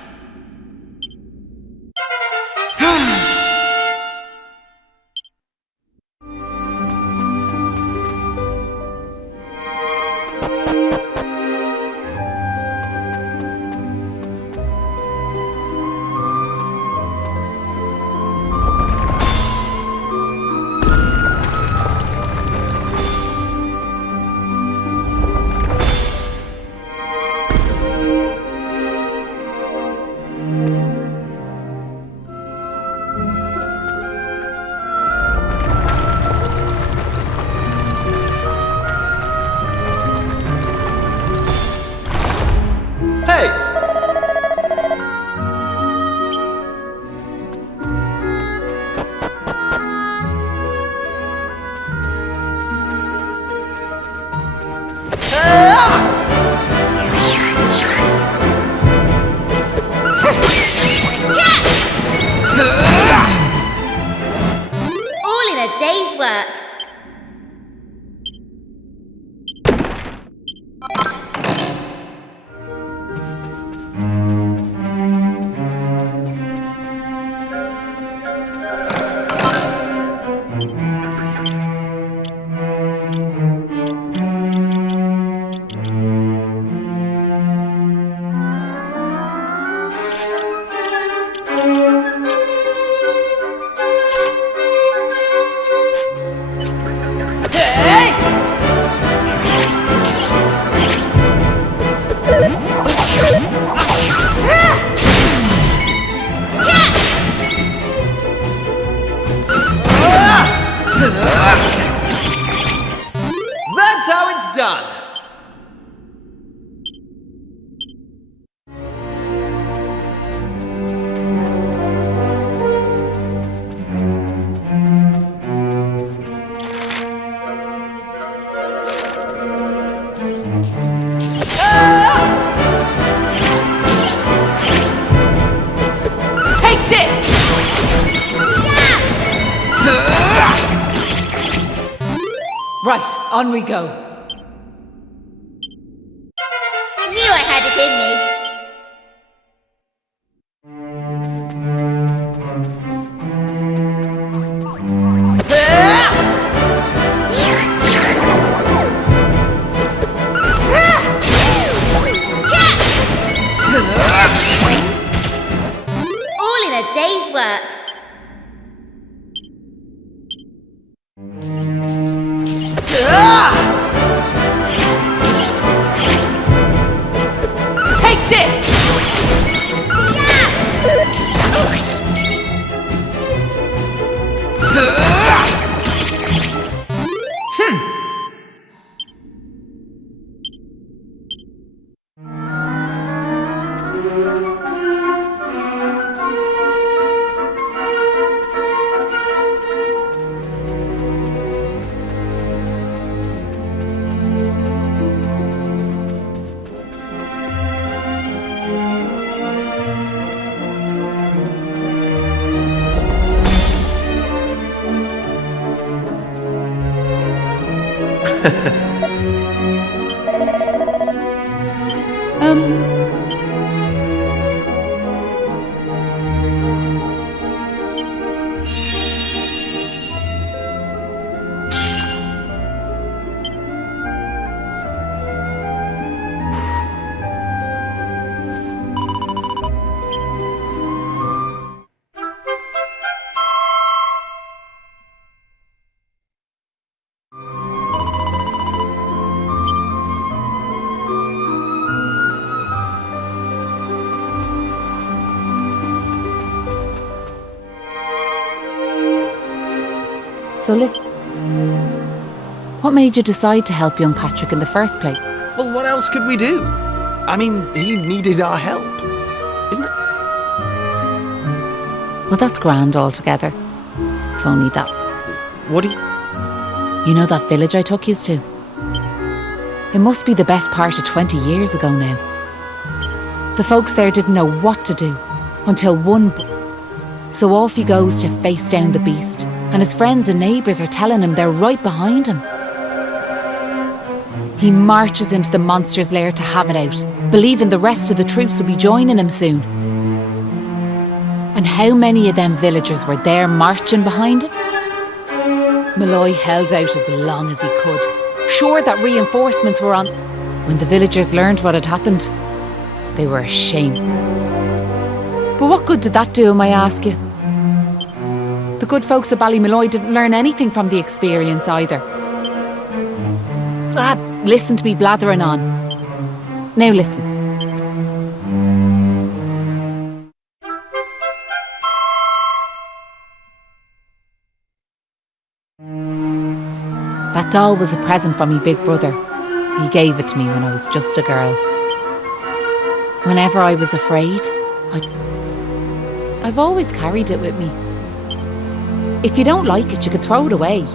All in a day's work. That's how it's done. Take this! Right, on we go. Knew I had it in me. So listen, what made you decide to help young Patrick in the first place? Well, what else could we do? I mean, he needed our help, isn't it? Well, that's grand altogether. If only that. What do you... You know that village I took yous to? It must be the best part of 20 years ago now. The folks there didn't know what to do until so off he goes to face down the beast, and his friends and neighbours are telling him they're right behind him. He marches into the monster's lair to have it out, believing the rest of the troops will be joining him soon. And how many of them villagers were there marching behind him? Malloy held out as long as he could, sure that reinforcements were on. When the villagers learned what had happened, they were ashamed. But what good did that do him, I ask you? The good folks of Ballymalloy didn't learn anything from the experience either. Listen to me blathering on. Now listen. That doll was a present from me big brother. He gave it to me when I was just a girl. Whenever I was afraid, I've always carried it with me. If you don't like it, you could throw it away.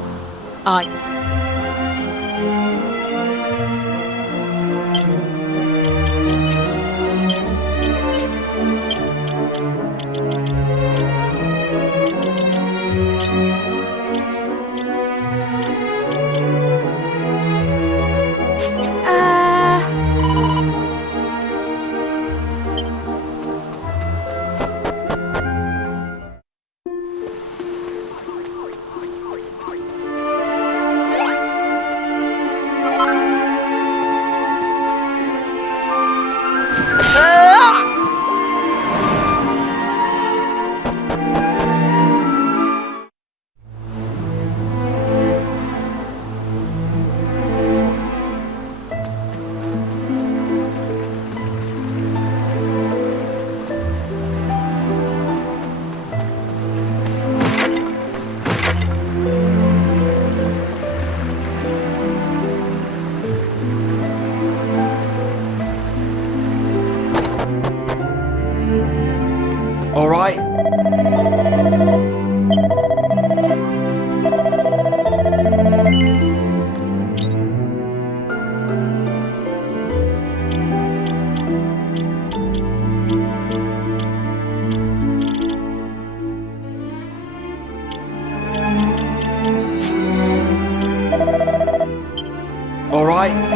All right. All right.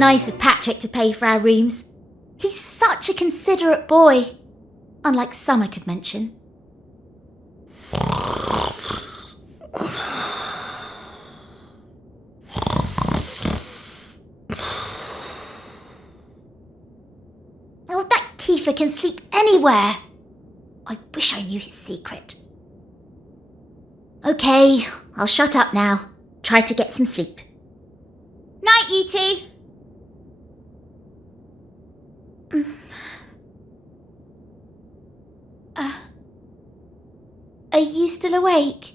nice of Patrick to pay for our rooms. He's such a considerate boy. Unlike some I could mention. Oh, that Kiefer can sleep anywhere. I wish I knew his secret. Okay, I'll shut up now. Try to get some sleep. Night, you two. Are you still awake?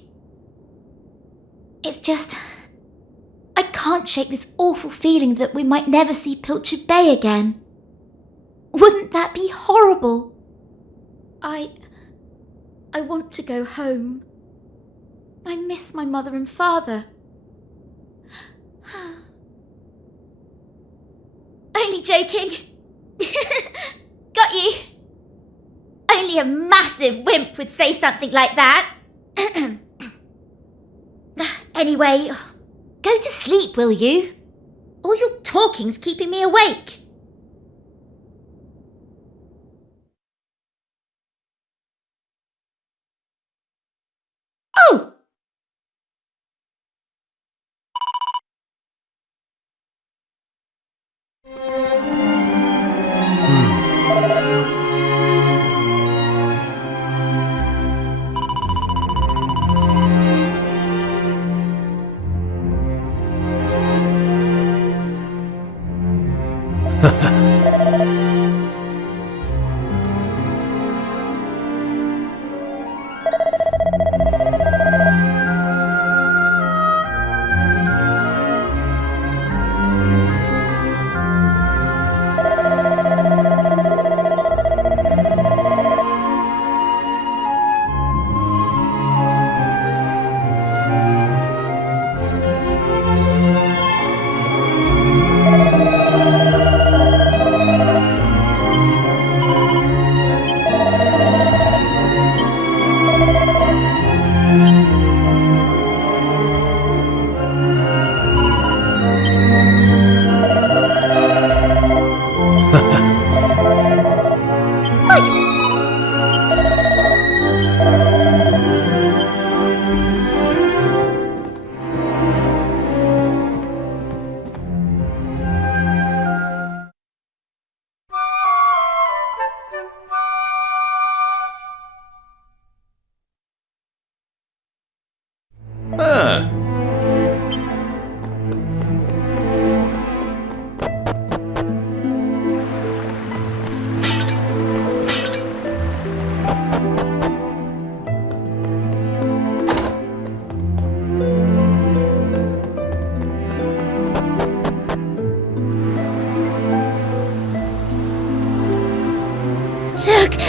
It's just... I can't shake this awful feeling that we might never see Pilchard Bay again. Wouldn't that be horrible? I want to go home. I miss my mother and father. Only joking. Got you. Only a massive wimp would say something like that. Anyway, go to sleep, will you? All your talking's keeping me awake. Oh!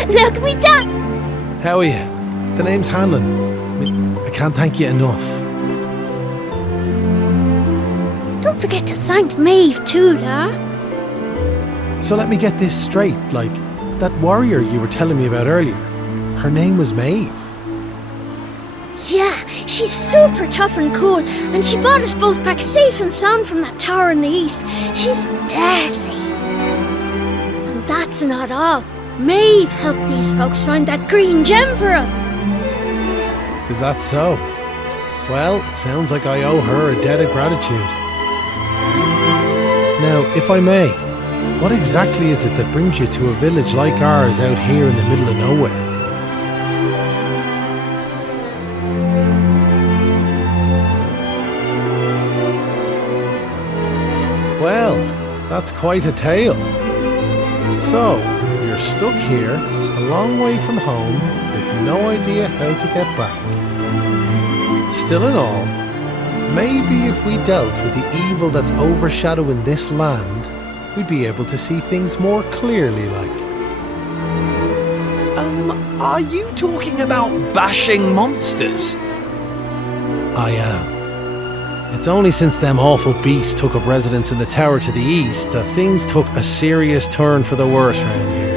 Look, we done! How are you? The name's Hanlon. I can't thank you enough. Don't forget to thank Maeve too, lah. So let me get this straight, like, that warrior you were telling me about earlier, her name was Maeve. Yeah, she's super tough and cool, and she brought us both back safe and sound from that tower in the east. She's deadly. And that's not all. Maeve helped these folks find that green gem for us. Is that so? Well, it sounds like I owe her a debt of gratitude. Now, if I may, what exactly is it that brings you to a village like ours out here in the middle of nowhere? Well, that's quite a tale. So, you're stuck here, a long way from home, with no idea how to get back. Still in all, maybe if we dealt with the evil that's overshadowing this land, we'd be able to see things more clearly, like. Are you talking about bashing monsters? I am. It's only since them awful beasts took up residence in the tower to the east that things took a serious turn for the worse round here.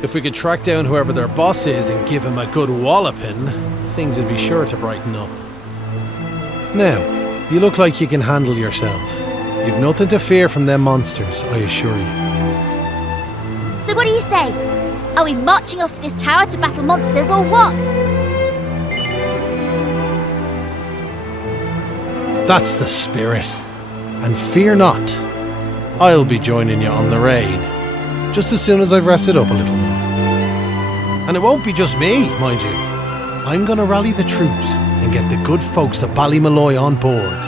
If we could track down whoever their boss is and give him a good walloping, things would be sure to brighten up. Now, you look like you can handle yourselves. You've nothing to fear from them monsters, I assure you. So what do you say? Are we marching off to this tower to battle monsters or what? That's the spirit. And fear not. I'll be joining you on the raid, just as soon as I've rested up a little more. And it won't be just me, mind you. I'm gonna rally the troops and get the good folks of Ballymaloy on board.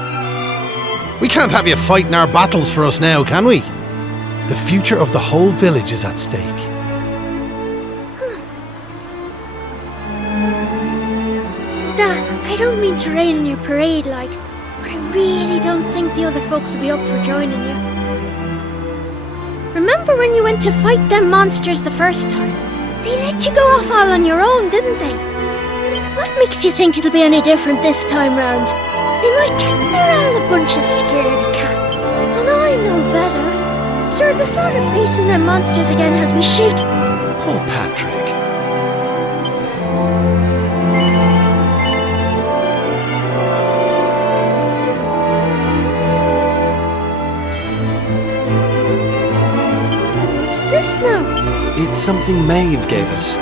We can't have you fighting our battles for us now, can we? The future of the whole village is at stake. Dad, I don't mean to rain on your parade, like, but I really don't think the other folks will be up for joining you. Remember when you went to fight them monsters the first time? They let you go off all on your own, didn't they? What makes you think it'll be any different this time round? They might think they're all a bunch of scaredy cats, and I know better. Sir, the thought of facing them monsters again has me shaking. Poor Patrick. What's this now? It's something Maeve gave us.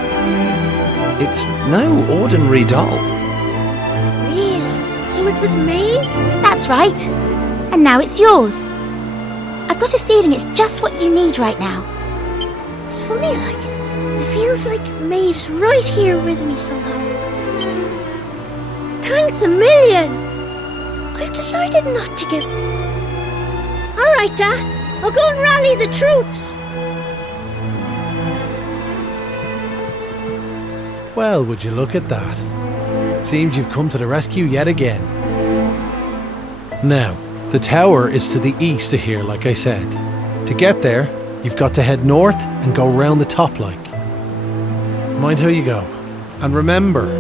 It's no ordinary doll. Really? So it was me? That's right. And now it's yours. I've got a feeling it's just what you need right now. It's funny, like, it feels like Maeve's right here with me somehow. Thanks a million! I've decided not to give... Alright, Dad, I'll go and rally the troops! Well, would you look at that? It seems you've come to the rescue yet again. Now, the tower is to the east of here, like I said. To get there, you've got to head north and go round the top like. Mind how you go. And remember...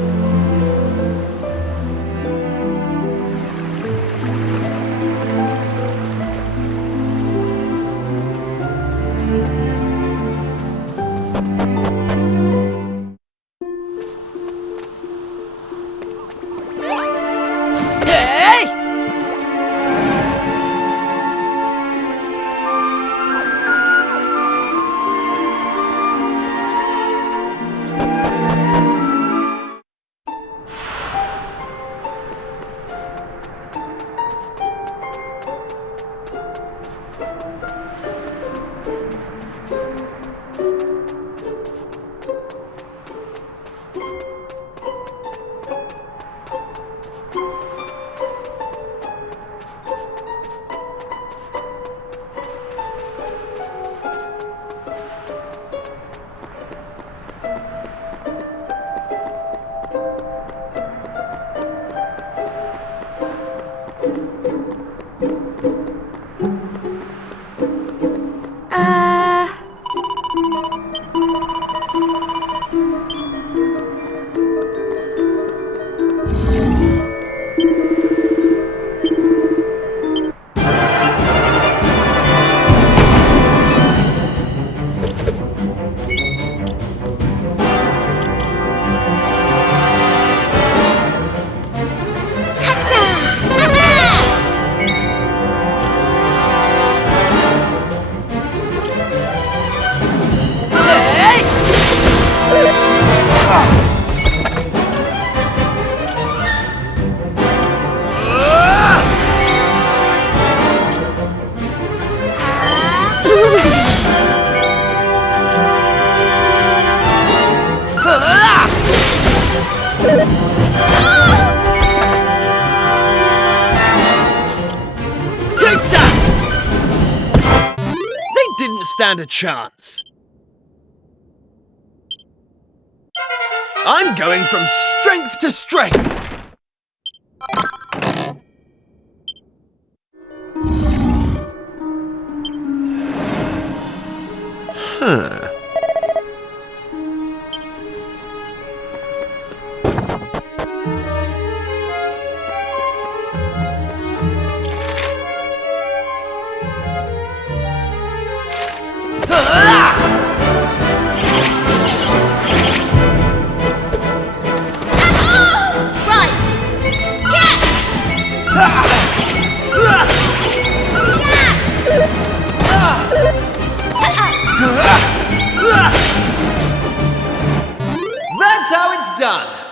Stand a chance. I'm going from strength to strength. Huh. Right, it's done.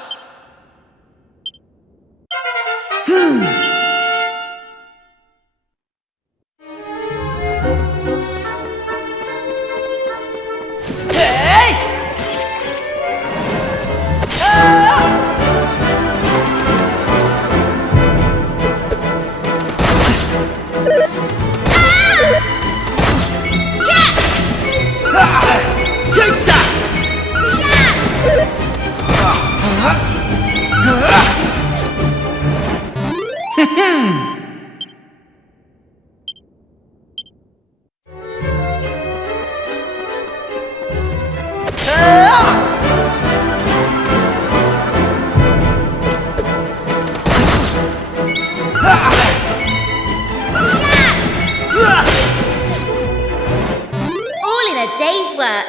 All in a day's work.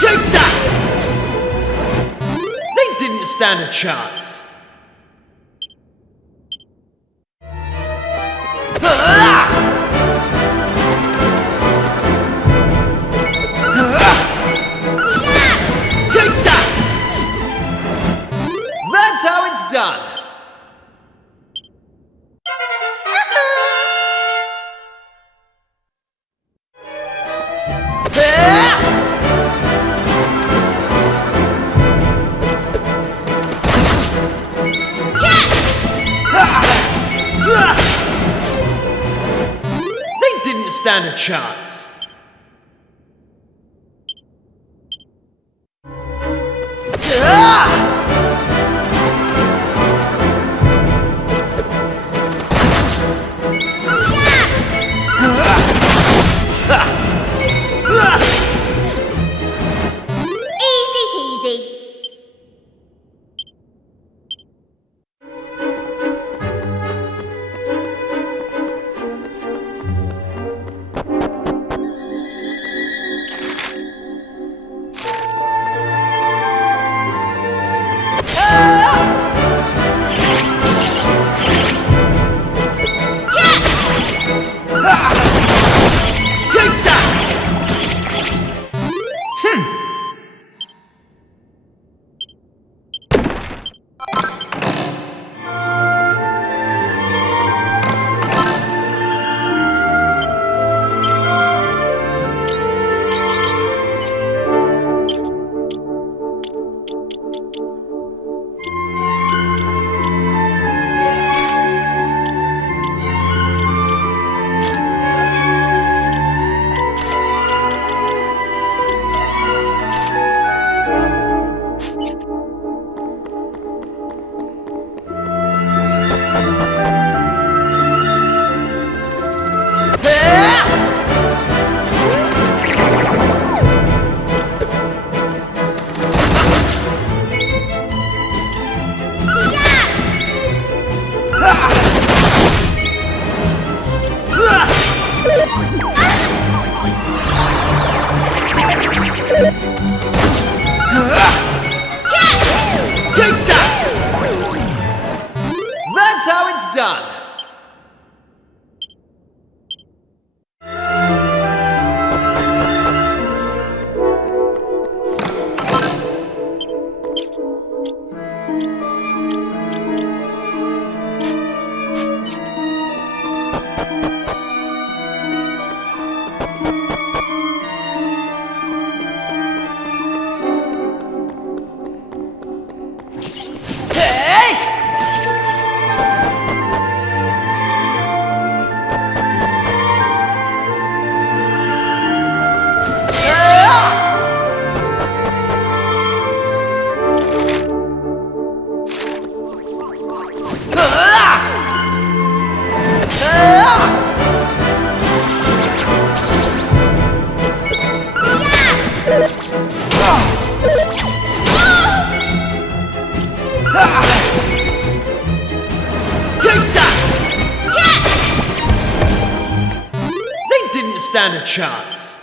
Take that! They didn't stand a chance. Take that! That's how it's done. They didn't stand a chance. Easy peasy. Take that! Take that! That's how it's done. stand a chance.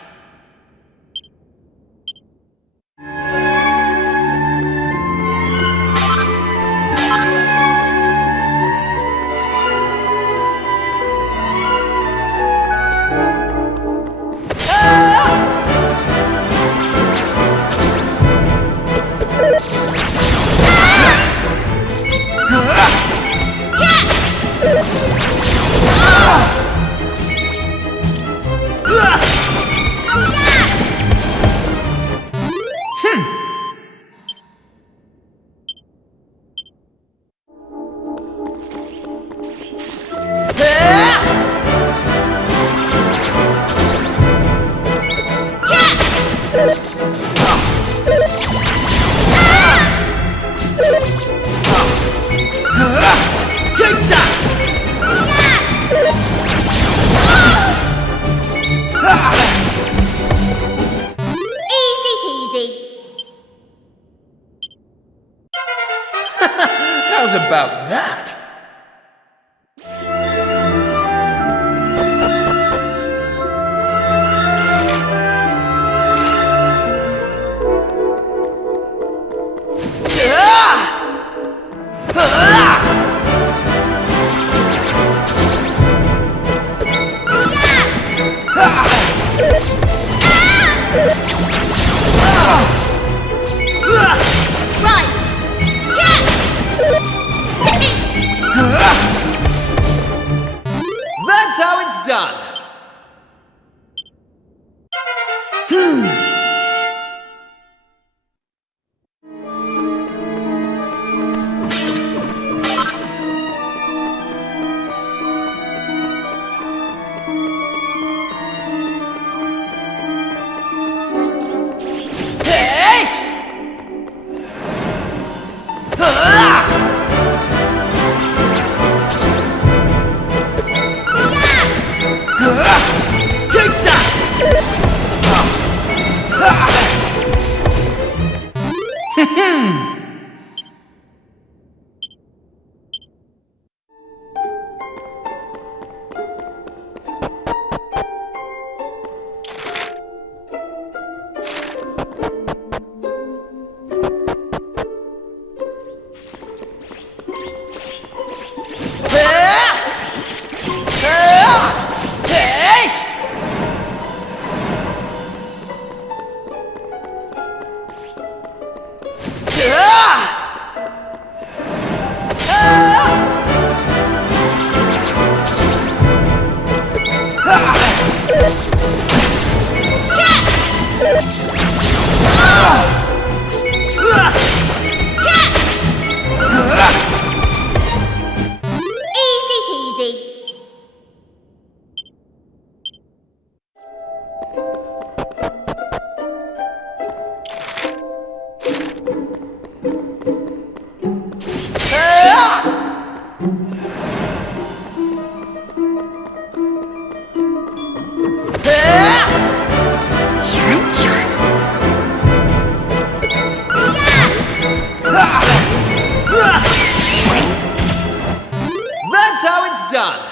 How's about that? That's how it's done. That's how it's done.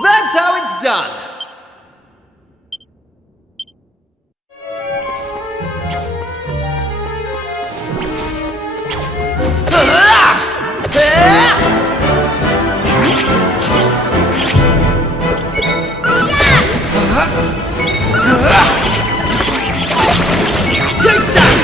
That's how it's done. Take that!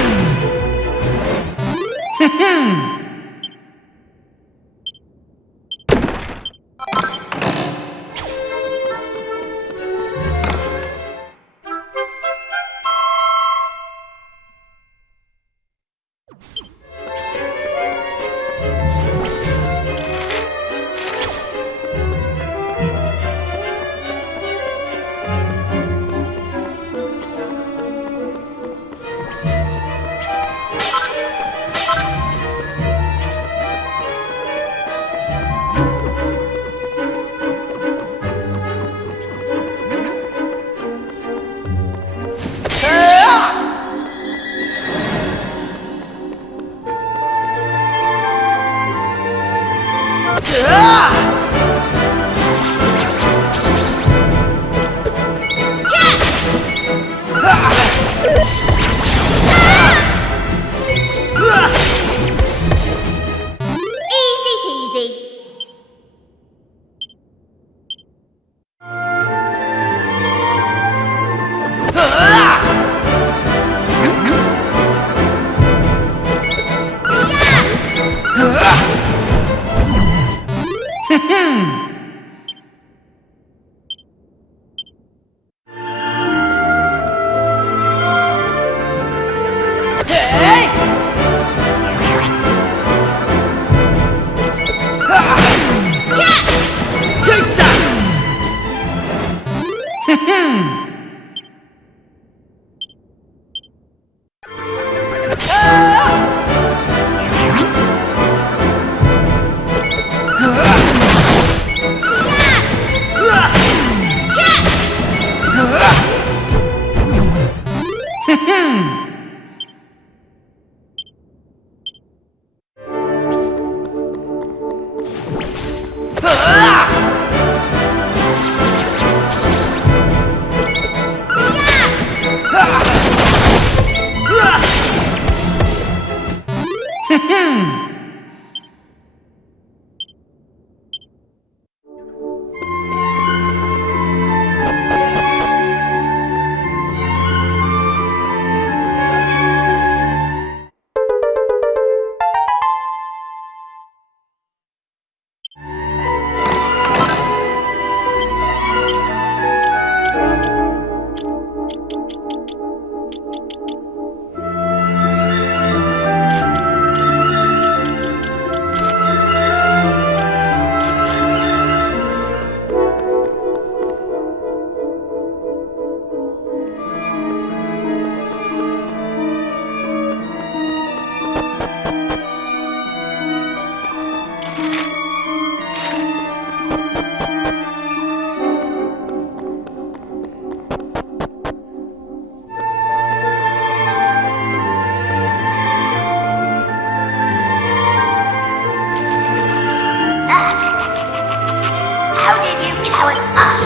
How did you coward us?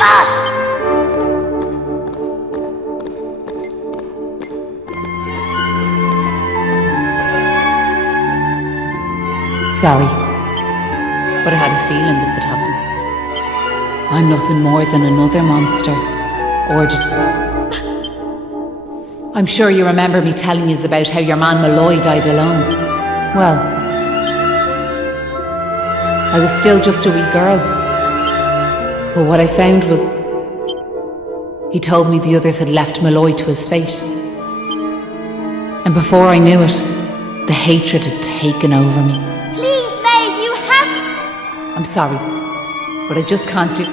Us! Sorry, but I had a feeling this would happen. I'm nothing more than another monster. I'm sure you remember me telling you about how your man Malloy died alone. Well, I was still just a wee girl. But what I found was, he told me the others had left Malloy to his fate. And before I knew it, the hatred had taken over me. Please, Maeve, you have... I'm sorry, but I just can't do...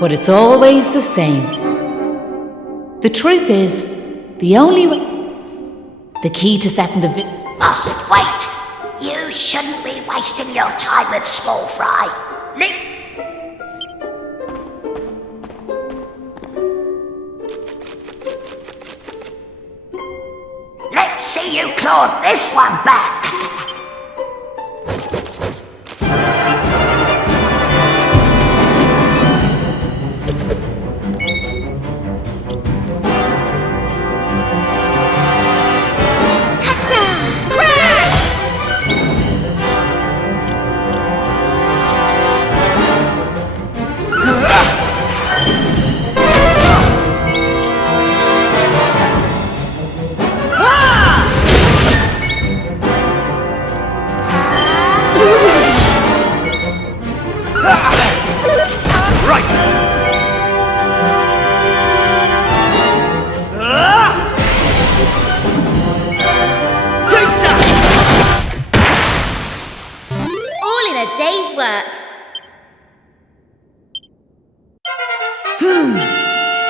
But it's always the same. The truth is, the only way... The key to setting the Boss, wait! You shouldn't be wasting your time with small fry. Let's see you claw this one back.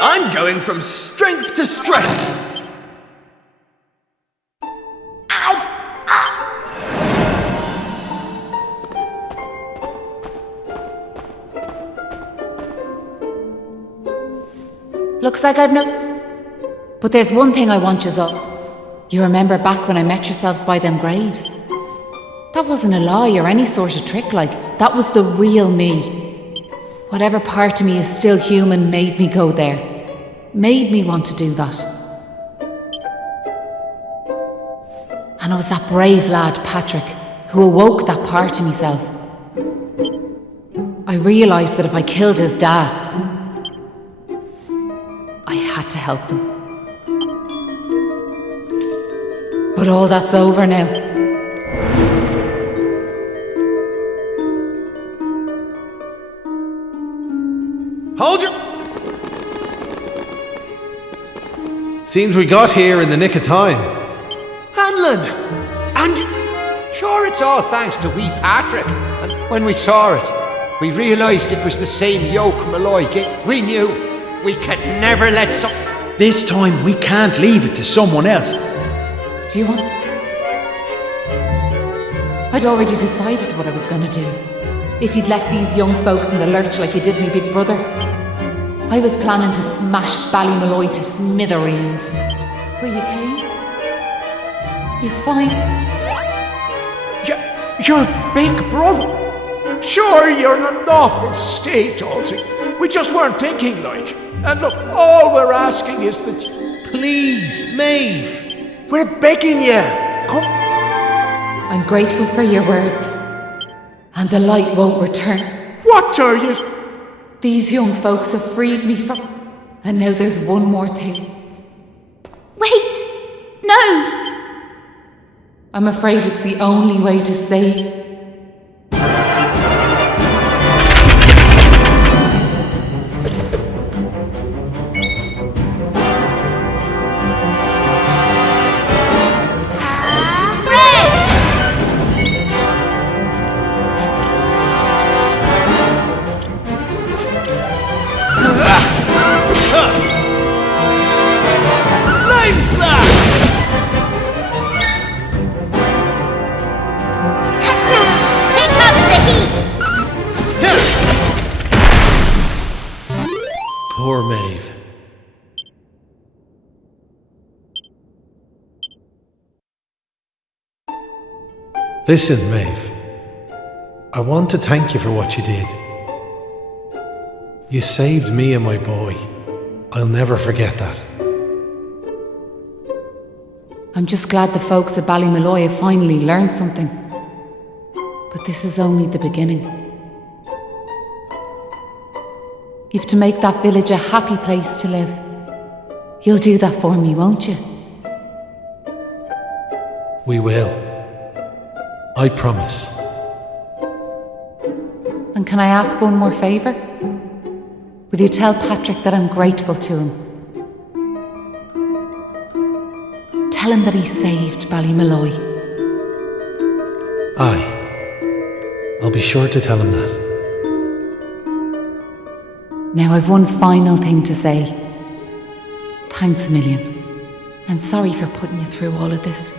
I'm going from strength to strength. Looks like I've no... But there's one thing I want yous all. You remember back when I met yourselves by them graves? That wasn't a lie or any sort of trick, like. That was the real me. Whatever part of me is still human made me go there. Made me want to do that. And it was that brave lad, Patrick, who awoke that part of myself. I realised that if I killed his dad, I had to help them. But all that's over now. Hold your... Seems we got here in the nick of time. Hanlon! And sure, it's all thanks to wee Patrick. And when we saw it, we realised it was the same yoke Malloy gave. We knew we could never let some... This time we can't leave it to someone else. Do you want... I'd already decided what I was going to do. If you'd left these young folks in the lurch like you did me big brother, I was planning to smash Ballymalloy to smithereens. But you came. You're fine. Your big brother? Sure, you're in an awful state, Alty. We just weren't thinking, like. And look, all we're asking is that... Please, Maeve! We're begging you! Come... I'm grateful for your words. And the light won't return. What are you? These young folks have freed me from... And now there's one more thing. Wait! No! I'm afraid it's the only way to save... Poor Maeve. Listen, Maeve. I want to thank you for what you did. You saved me and my boy. I'll never forget that. I'm just glad the folks at Ballymalloy have finally learned something. But this is only the beginning. You've to make that village a happy place to live. You'll do that for me, won't you? We will. I promise. And can I ask one more favour? Will you tell Patrick that I'm grateful to him? Tell him that he saved Ballymalloy. Aye. I'll be sure to tell him that. Now I've one final thing to say. Thanks a million. And sorry for putting you through all of this.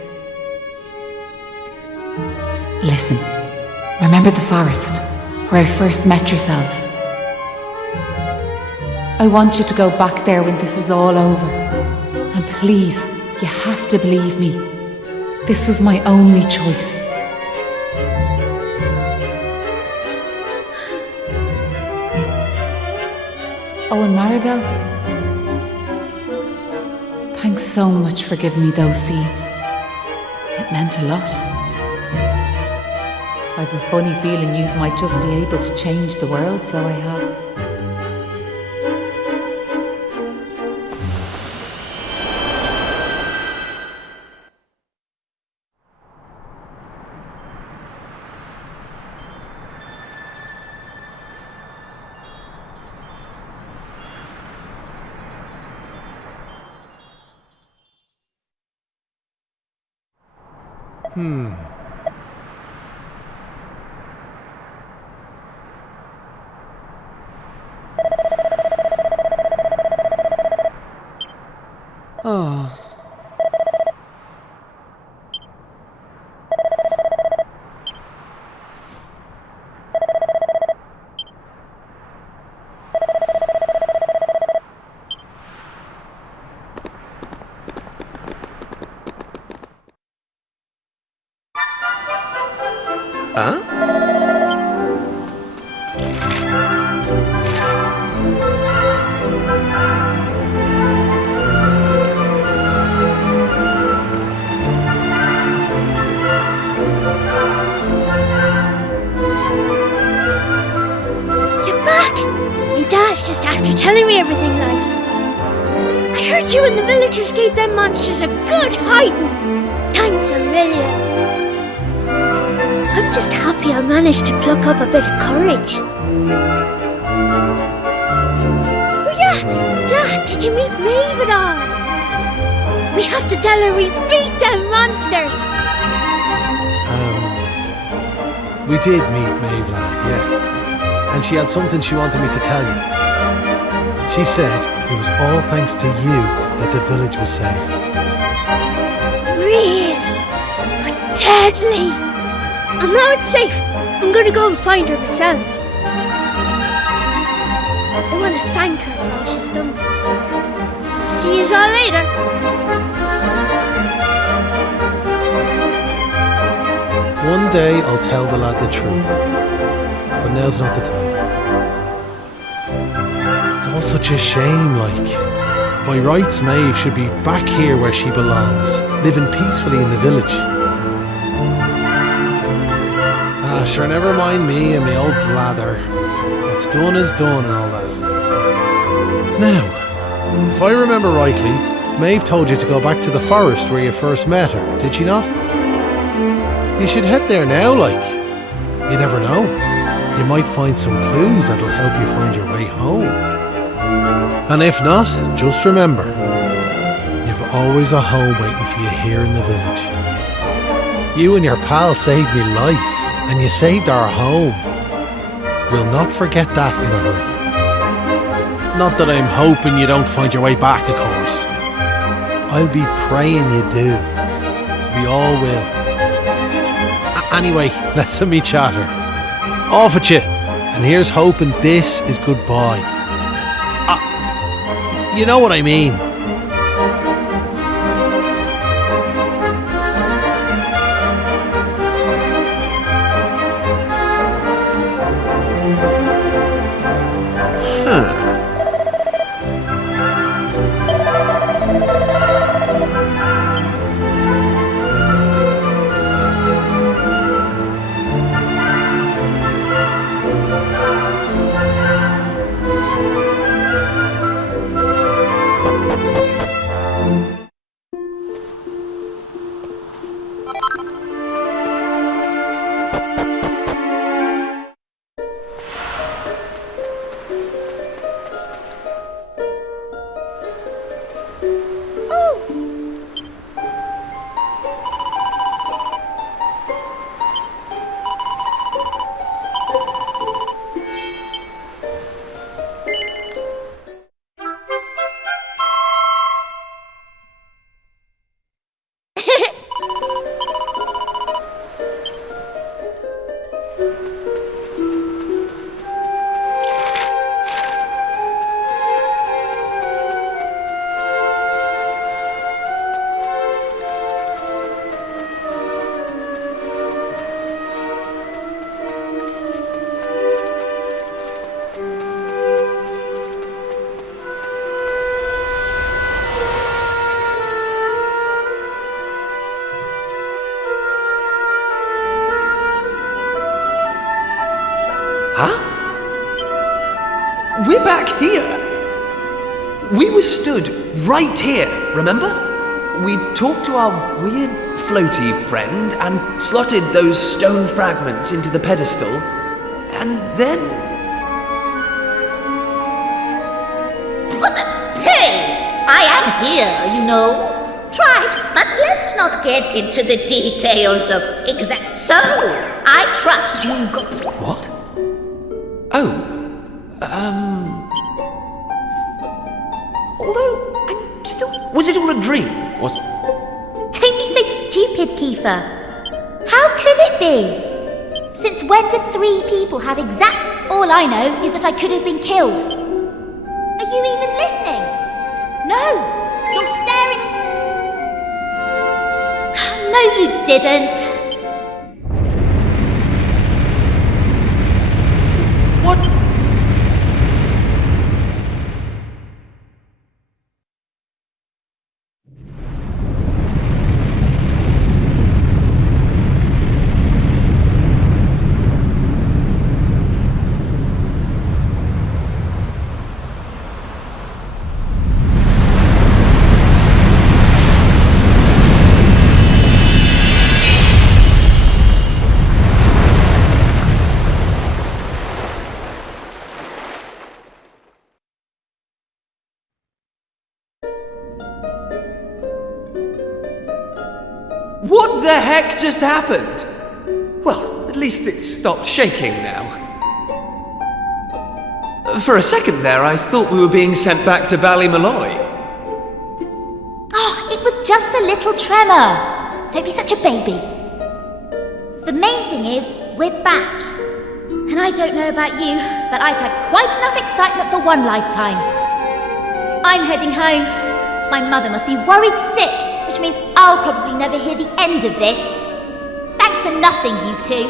Listen, remember the forest where I first met yourselves? I want you to go back there when this is all over. And please, you have to believe me. This was my only choice. Oh, and Maribel, thanks so much for giving me those seeds. It meant a lot. I've a funny feeling yous might just be able to change the world, so I have. Oh. Huh? Just after telling me everything, like. I heard you and the villagers gave them monsters a good hiding. Thanks a million. I'm just happy I managed to pluck up a bit of courage. Oh yeah, Dad, did you meet Maeve at all? We have to tell her we beat them monsters. We did meet Maeve, lad, yeah. And she had something she wanted me to tell you. She said it was all thanks to you that the village was saved. Really? But deadly! And now it's safe. I'm going to go and find her myself. I want to thank her for all she's done for us. I'll see you all later. One day I'll tell the lad the truth, but now's not the time. It's all such a shame, like. By rights, Maeve should be back here where she belongs, living peacefully in the village. sure, never mind me and me old blather. What's done is done and all that. Now, if I remember rightly, Maeve told you to go back to the forest where you first met her, did she not? You should head there now, like. You never know. You might find some clues that'll help you find your way home. And if not, just remember, you've always a home waiting for you here in the village. You and your pal saved me life, and you saved our home. We'll not forget that in a hurry. Not that I'm hoping you don't find your way back, of course. I'll be praying you do. We all will. Anyway, listen me chatter. Off at you, and here's hoping this is goodbye. You know what I mean. We're back here! We were stood right here, remember? We talked to our weird floaty friend and slotted those stone fragments into the pedestal, and then... Hey! I am here, you know. Tried, but let's not get into the details of exact... So, I trust you got... What? Oh. Although, I'm still... Was it all a dream? Was... Don't be so stupid, Kiefer. How could it be? Since when did 3 people have exact... All I know is that I could have been killed. Are you even listening? No! You're staring... No, you didn't. What? What the heck just happened? Well, at least it stopped shaking now. For a second there, I thought we were being sent back to Ballymolloy. Oh, it was just a little tremor. Don't be such a baby. The main thing is, we're back. And I don't know about you, but I've had quite enough excitement for one lifetime. I'm heading home. My mother must be worried sick, which means I'll probably never hear the end of this. Thanks for nothing, you two.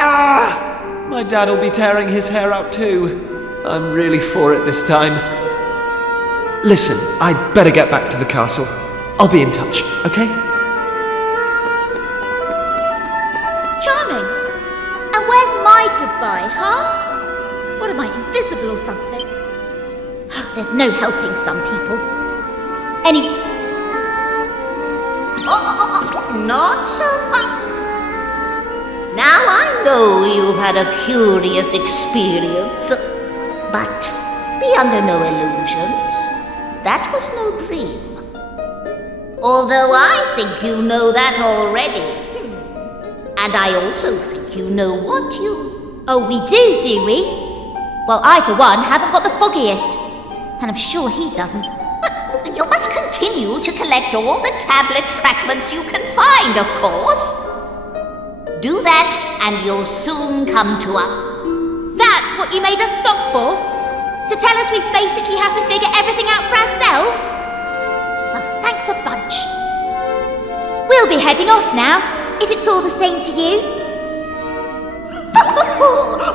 Ah! My dad'll be tearing his hair out too. I'm really for it this time. Listen, I'd better get back to the castle. I'll be in touch, okay? where's my goodbye, huh? What am I, invisible or something? There's no helping some people. Not so fast. Now I know you've had a curious experience, but be under no illusions. That was no dream. Although I think you know that already. And I also think you know what you... Oh, we do we? Well, I, for one, haven't got the foggiest. And I'm sure he doesn't. But you must continue to collect all the tablet fragments you can find, of course. Do that, and you'll soon come to us. That's what you made us stop for? To tell us we basically have to figure everything out for ourselves? Well, thanks a bunch. We'll be heading off now, if it's all the same to you.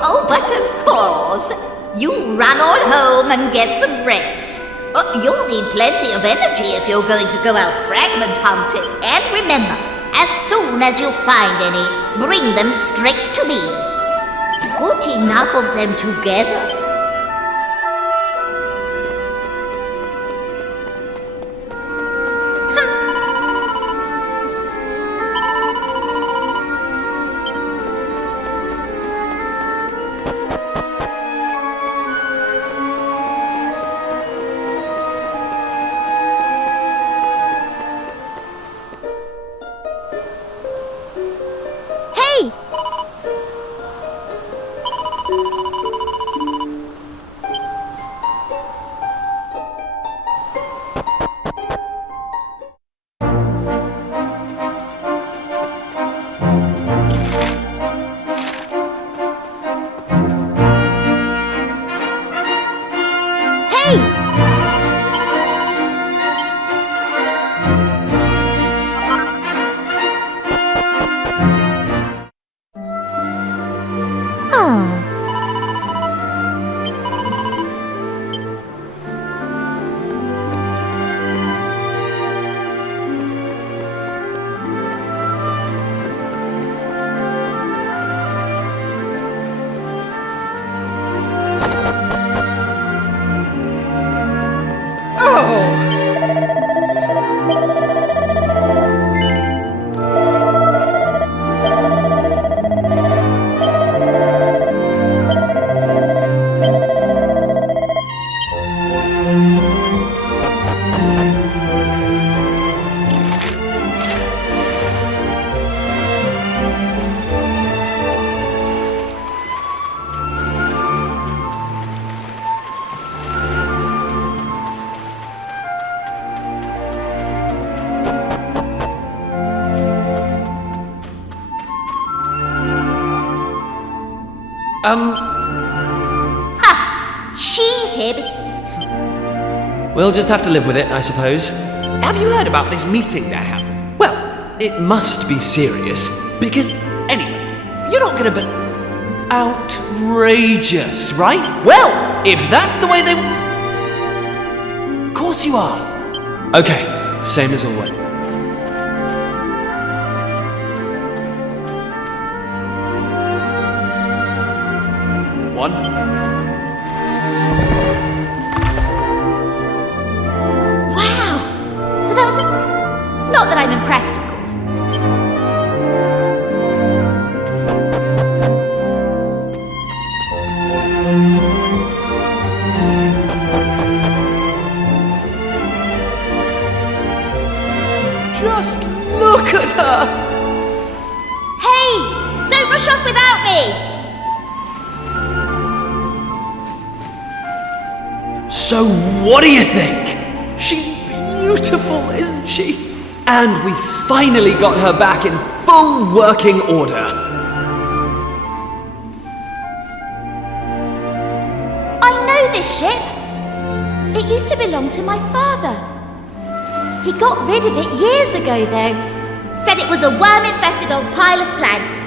Oh, but of course. You run on home and get some rest. You'll need plenty of energy if you're going to go out fragment hunting. And remember, as soon as you find any, bring them straight to me. Put enough of them together. She's here, but... We'll just have to live with it, I suppose. Have you heard about this meeting they're having? Well, it must be serious, because anyway, you're not gonna be... Outrageous, right? Well, if that's the way they... Of course you are. Okay, same as always. One. Wow! So that was a... Not that I'm impressed, of course. Just look at her! Hey! Don't rush off without me! So what do you think? She's beautiful, isn't she? And we finally got her back in full working order. I know this ship. It used to belong to my father. He got rid of it years ago, though. Said it was a worm-infested old pile of planks.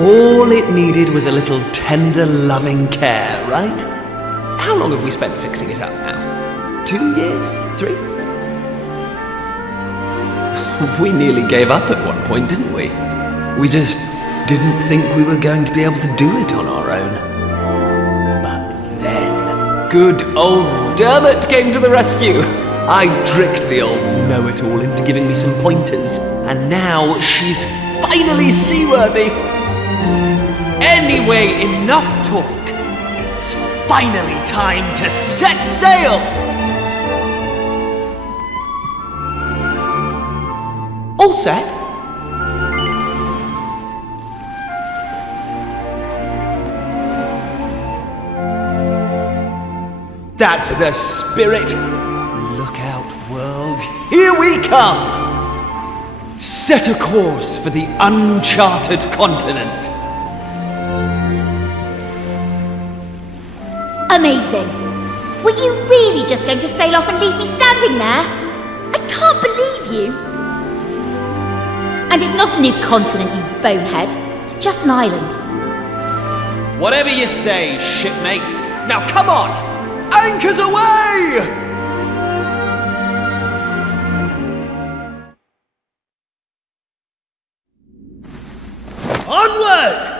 All it needed was a little tender, loving care, right? How long have we spent fixing it up now? 2 years? 3? We nearly gave up at one point, didn't we? We just didn't think we were going to be able to do it on our own. But then, good old Dermot came to the rescue. I tricked the old know-it-all into giving me some pointers, and now she's finally seaworthy. Anyway, enough talk. It's finally time to set sail! All set? That's the spirit! Look out, world, here we come! Set a course for the uncharted continent. Amazing. Were you really just going to sail off and leave me standing there? I can't believe you. And it's not a new continent, you bonehead. It's just an island. Whatever you say, shipmate. Now come on! Anchors away! Onward!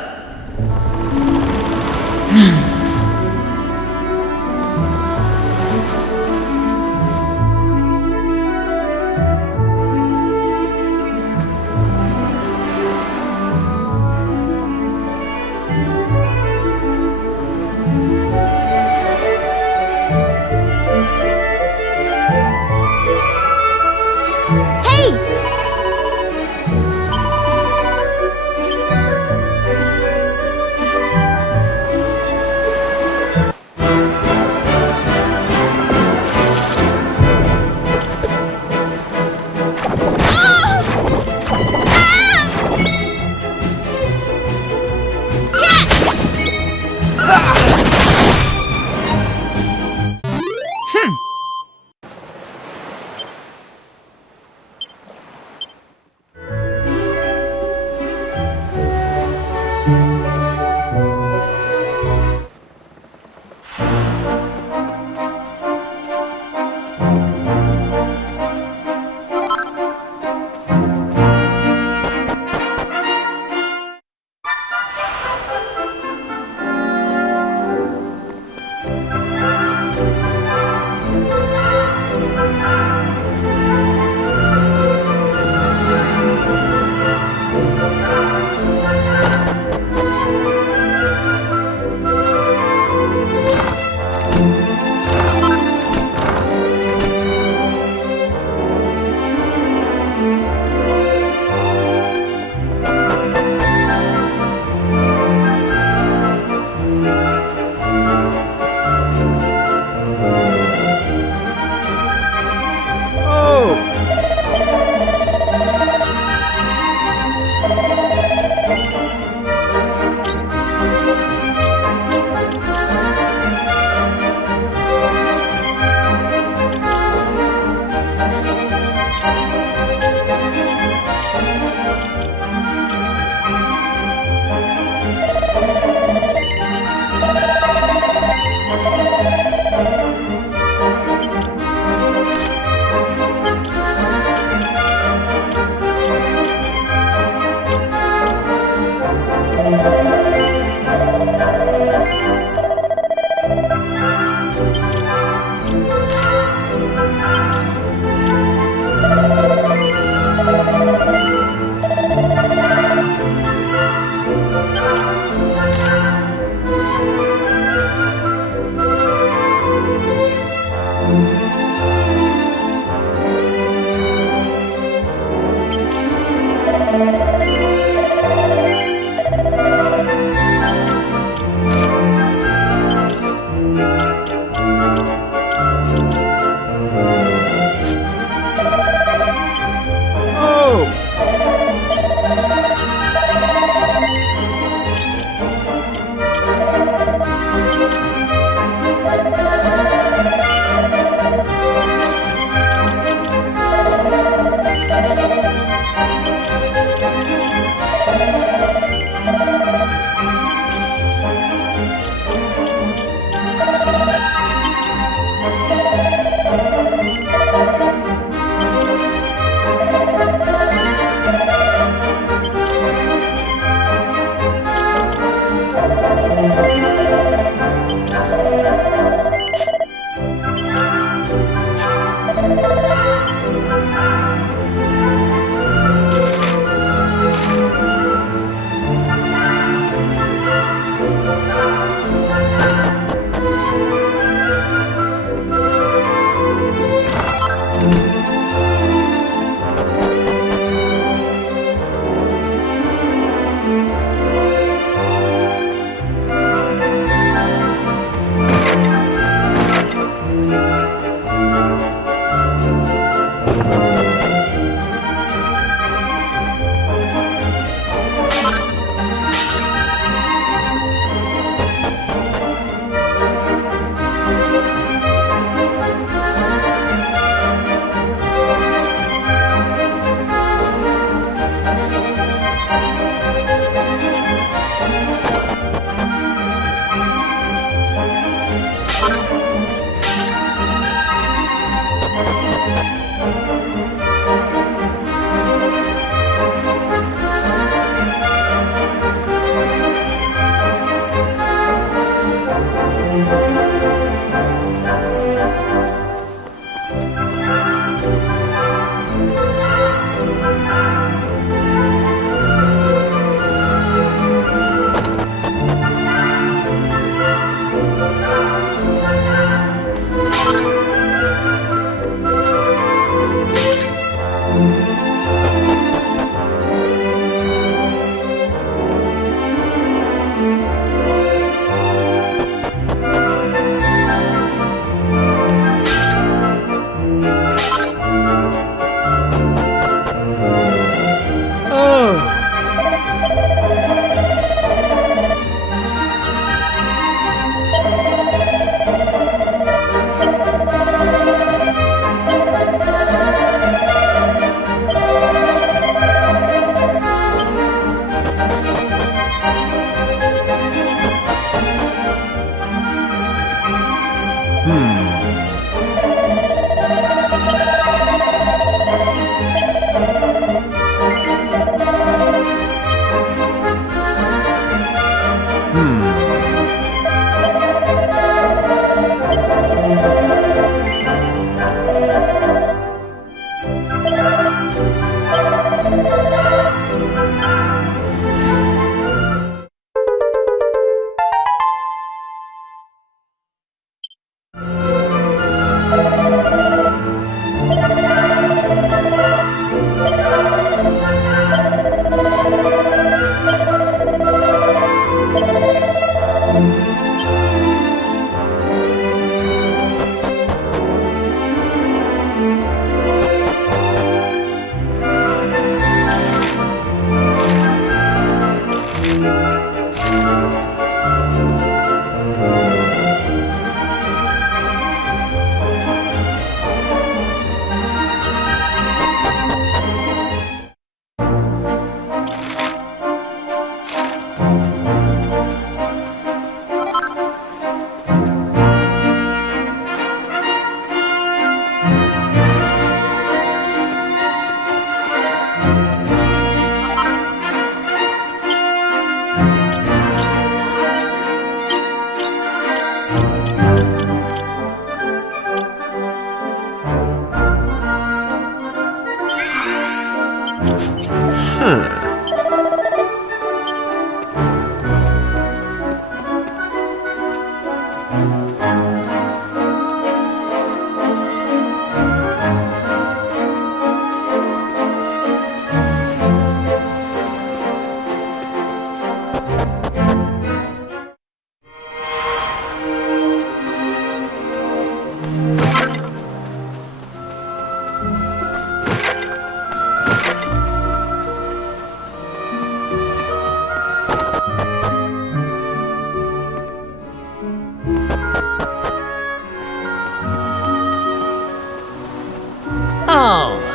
Oh.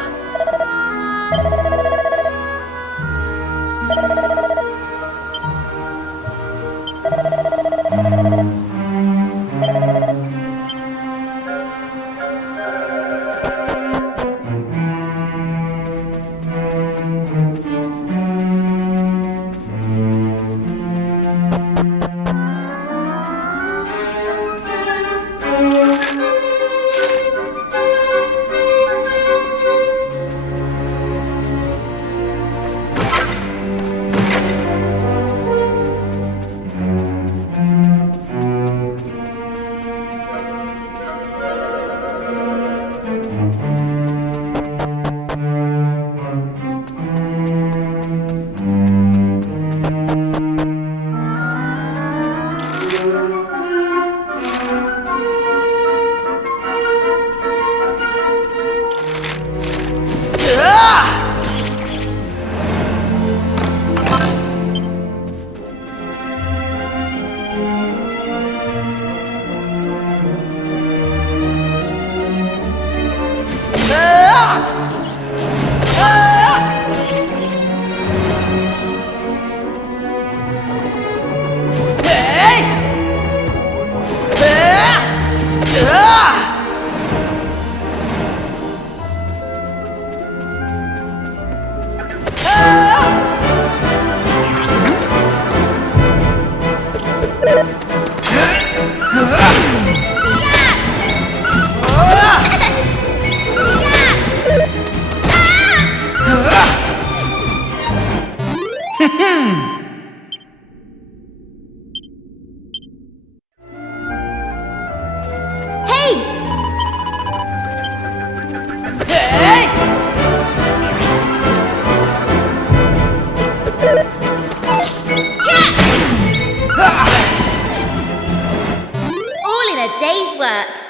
Day's work.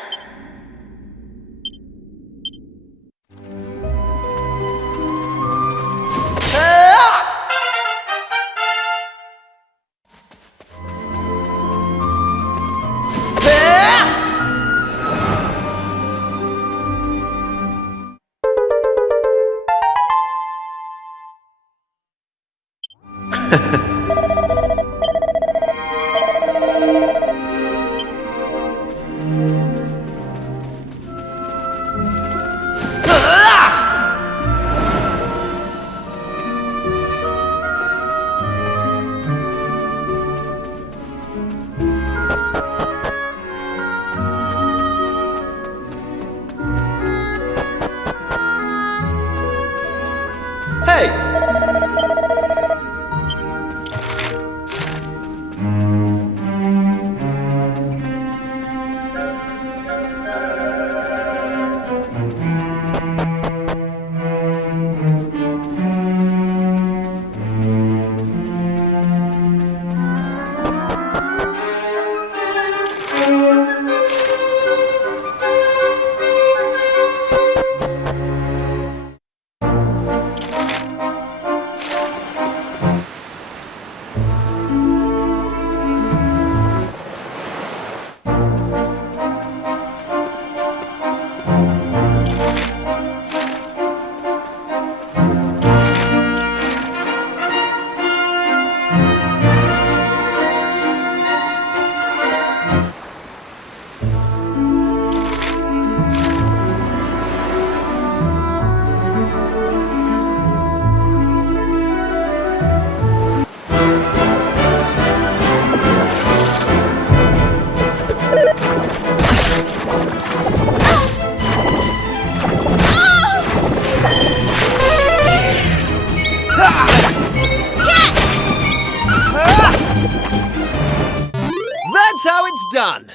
done.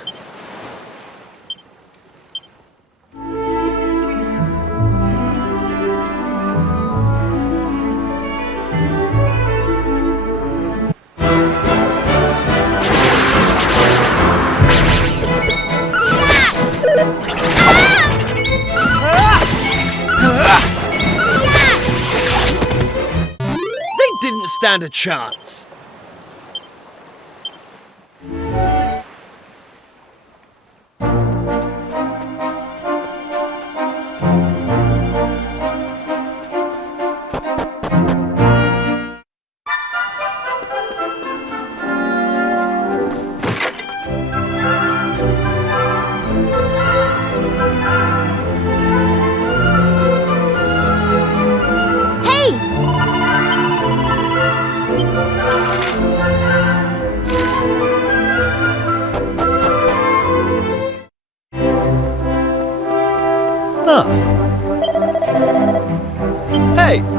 They didn't stand a chance. Hey!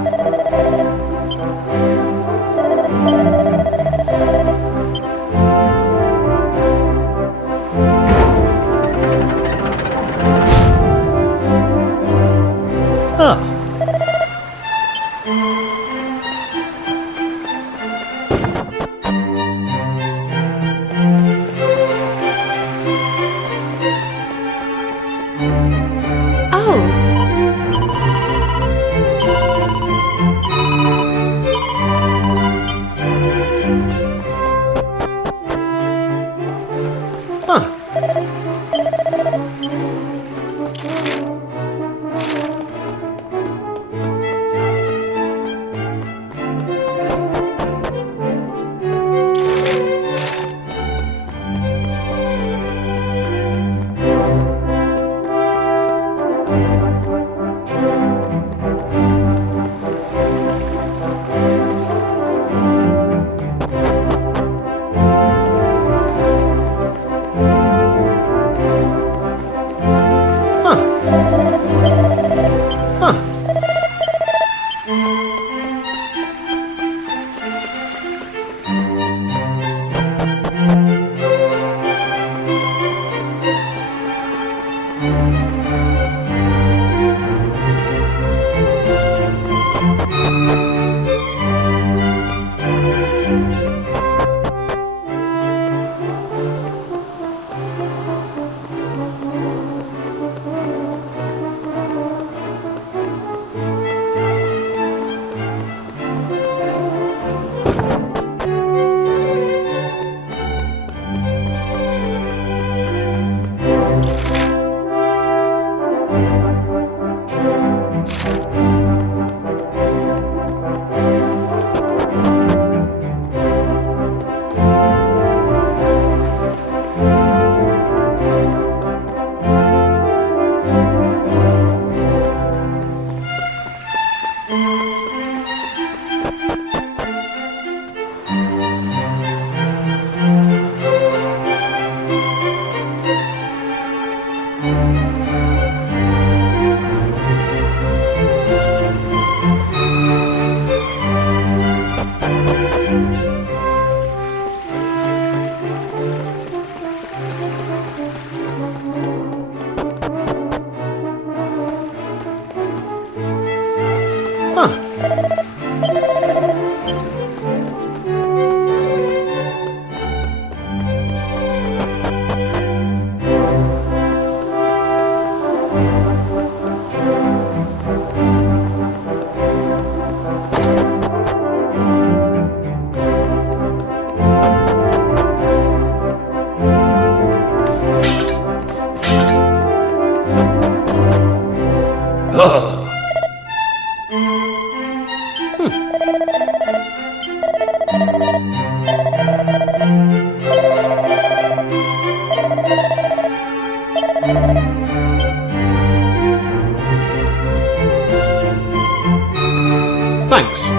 Thanks.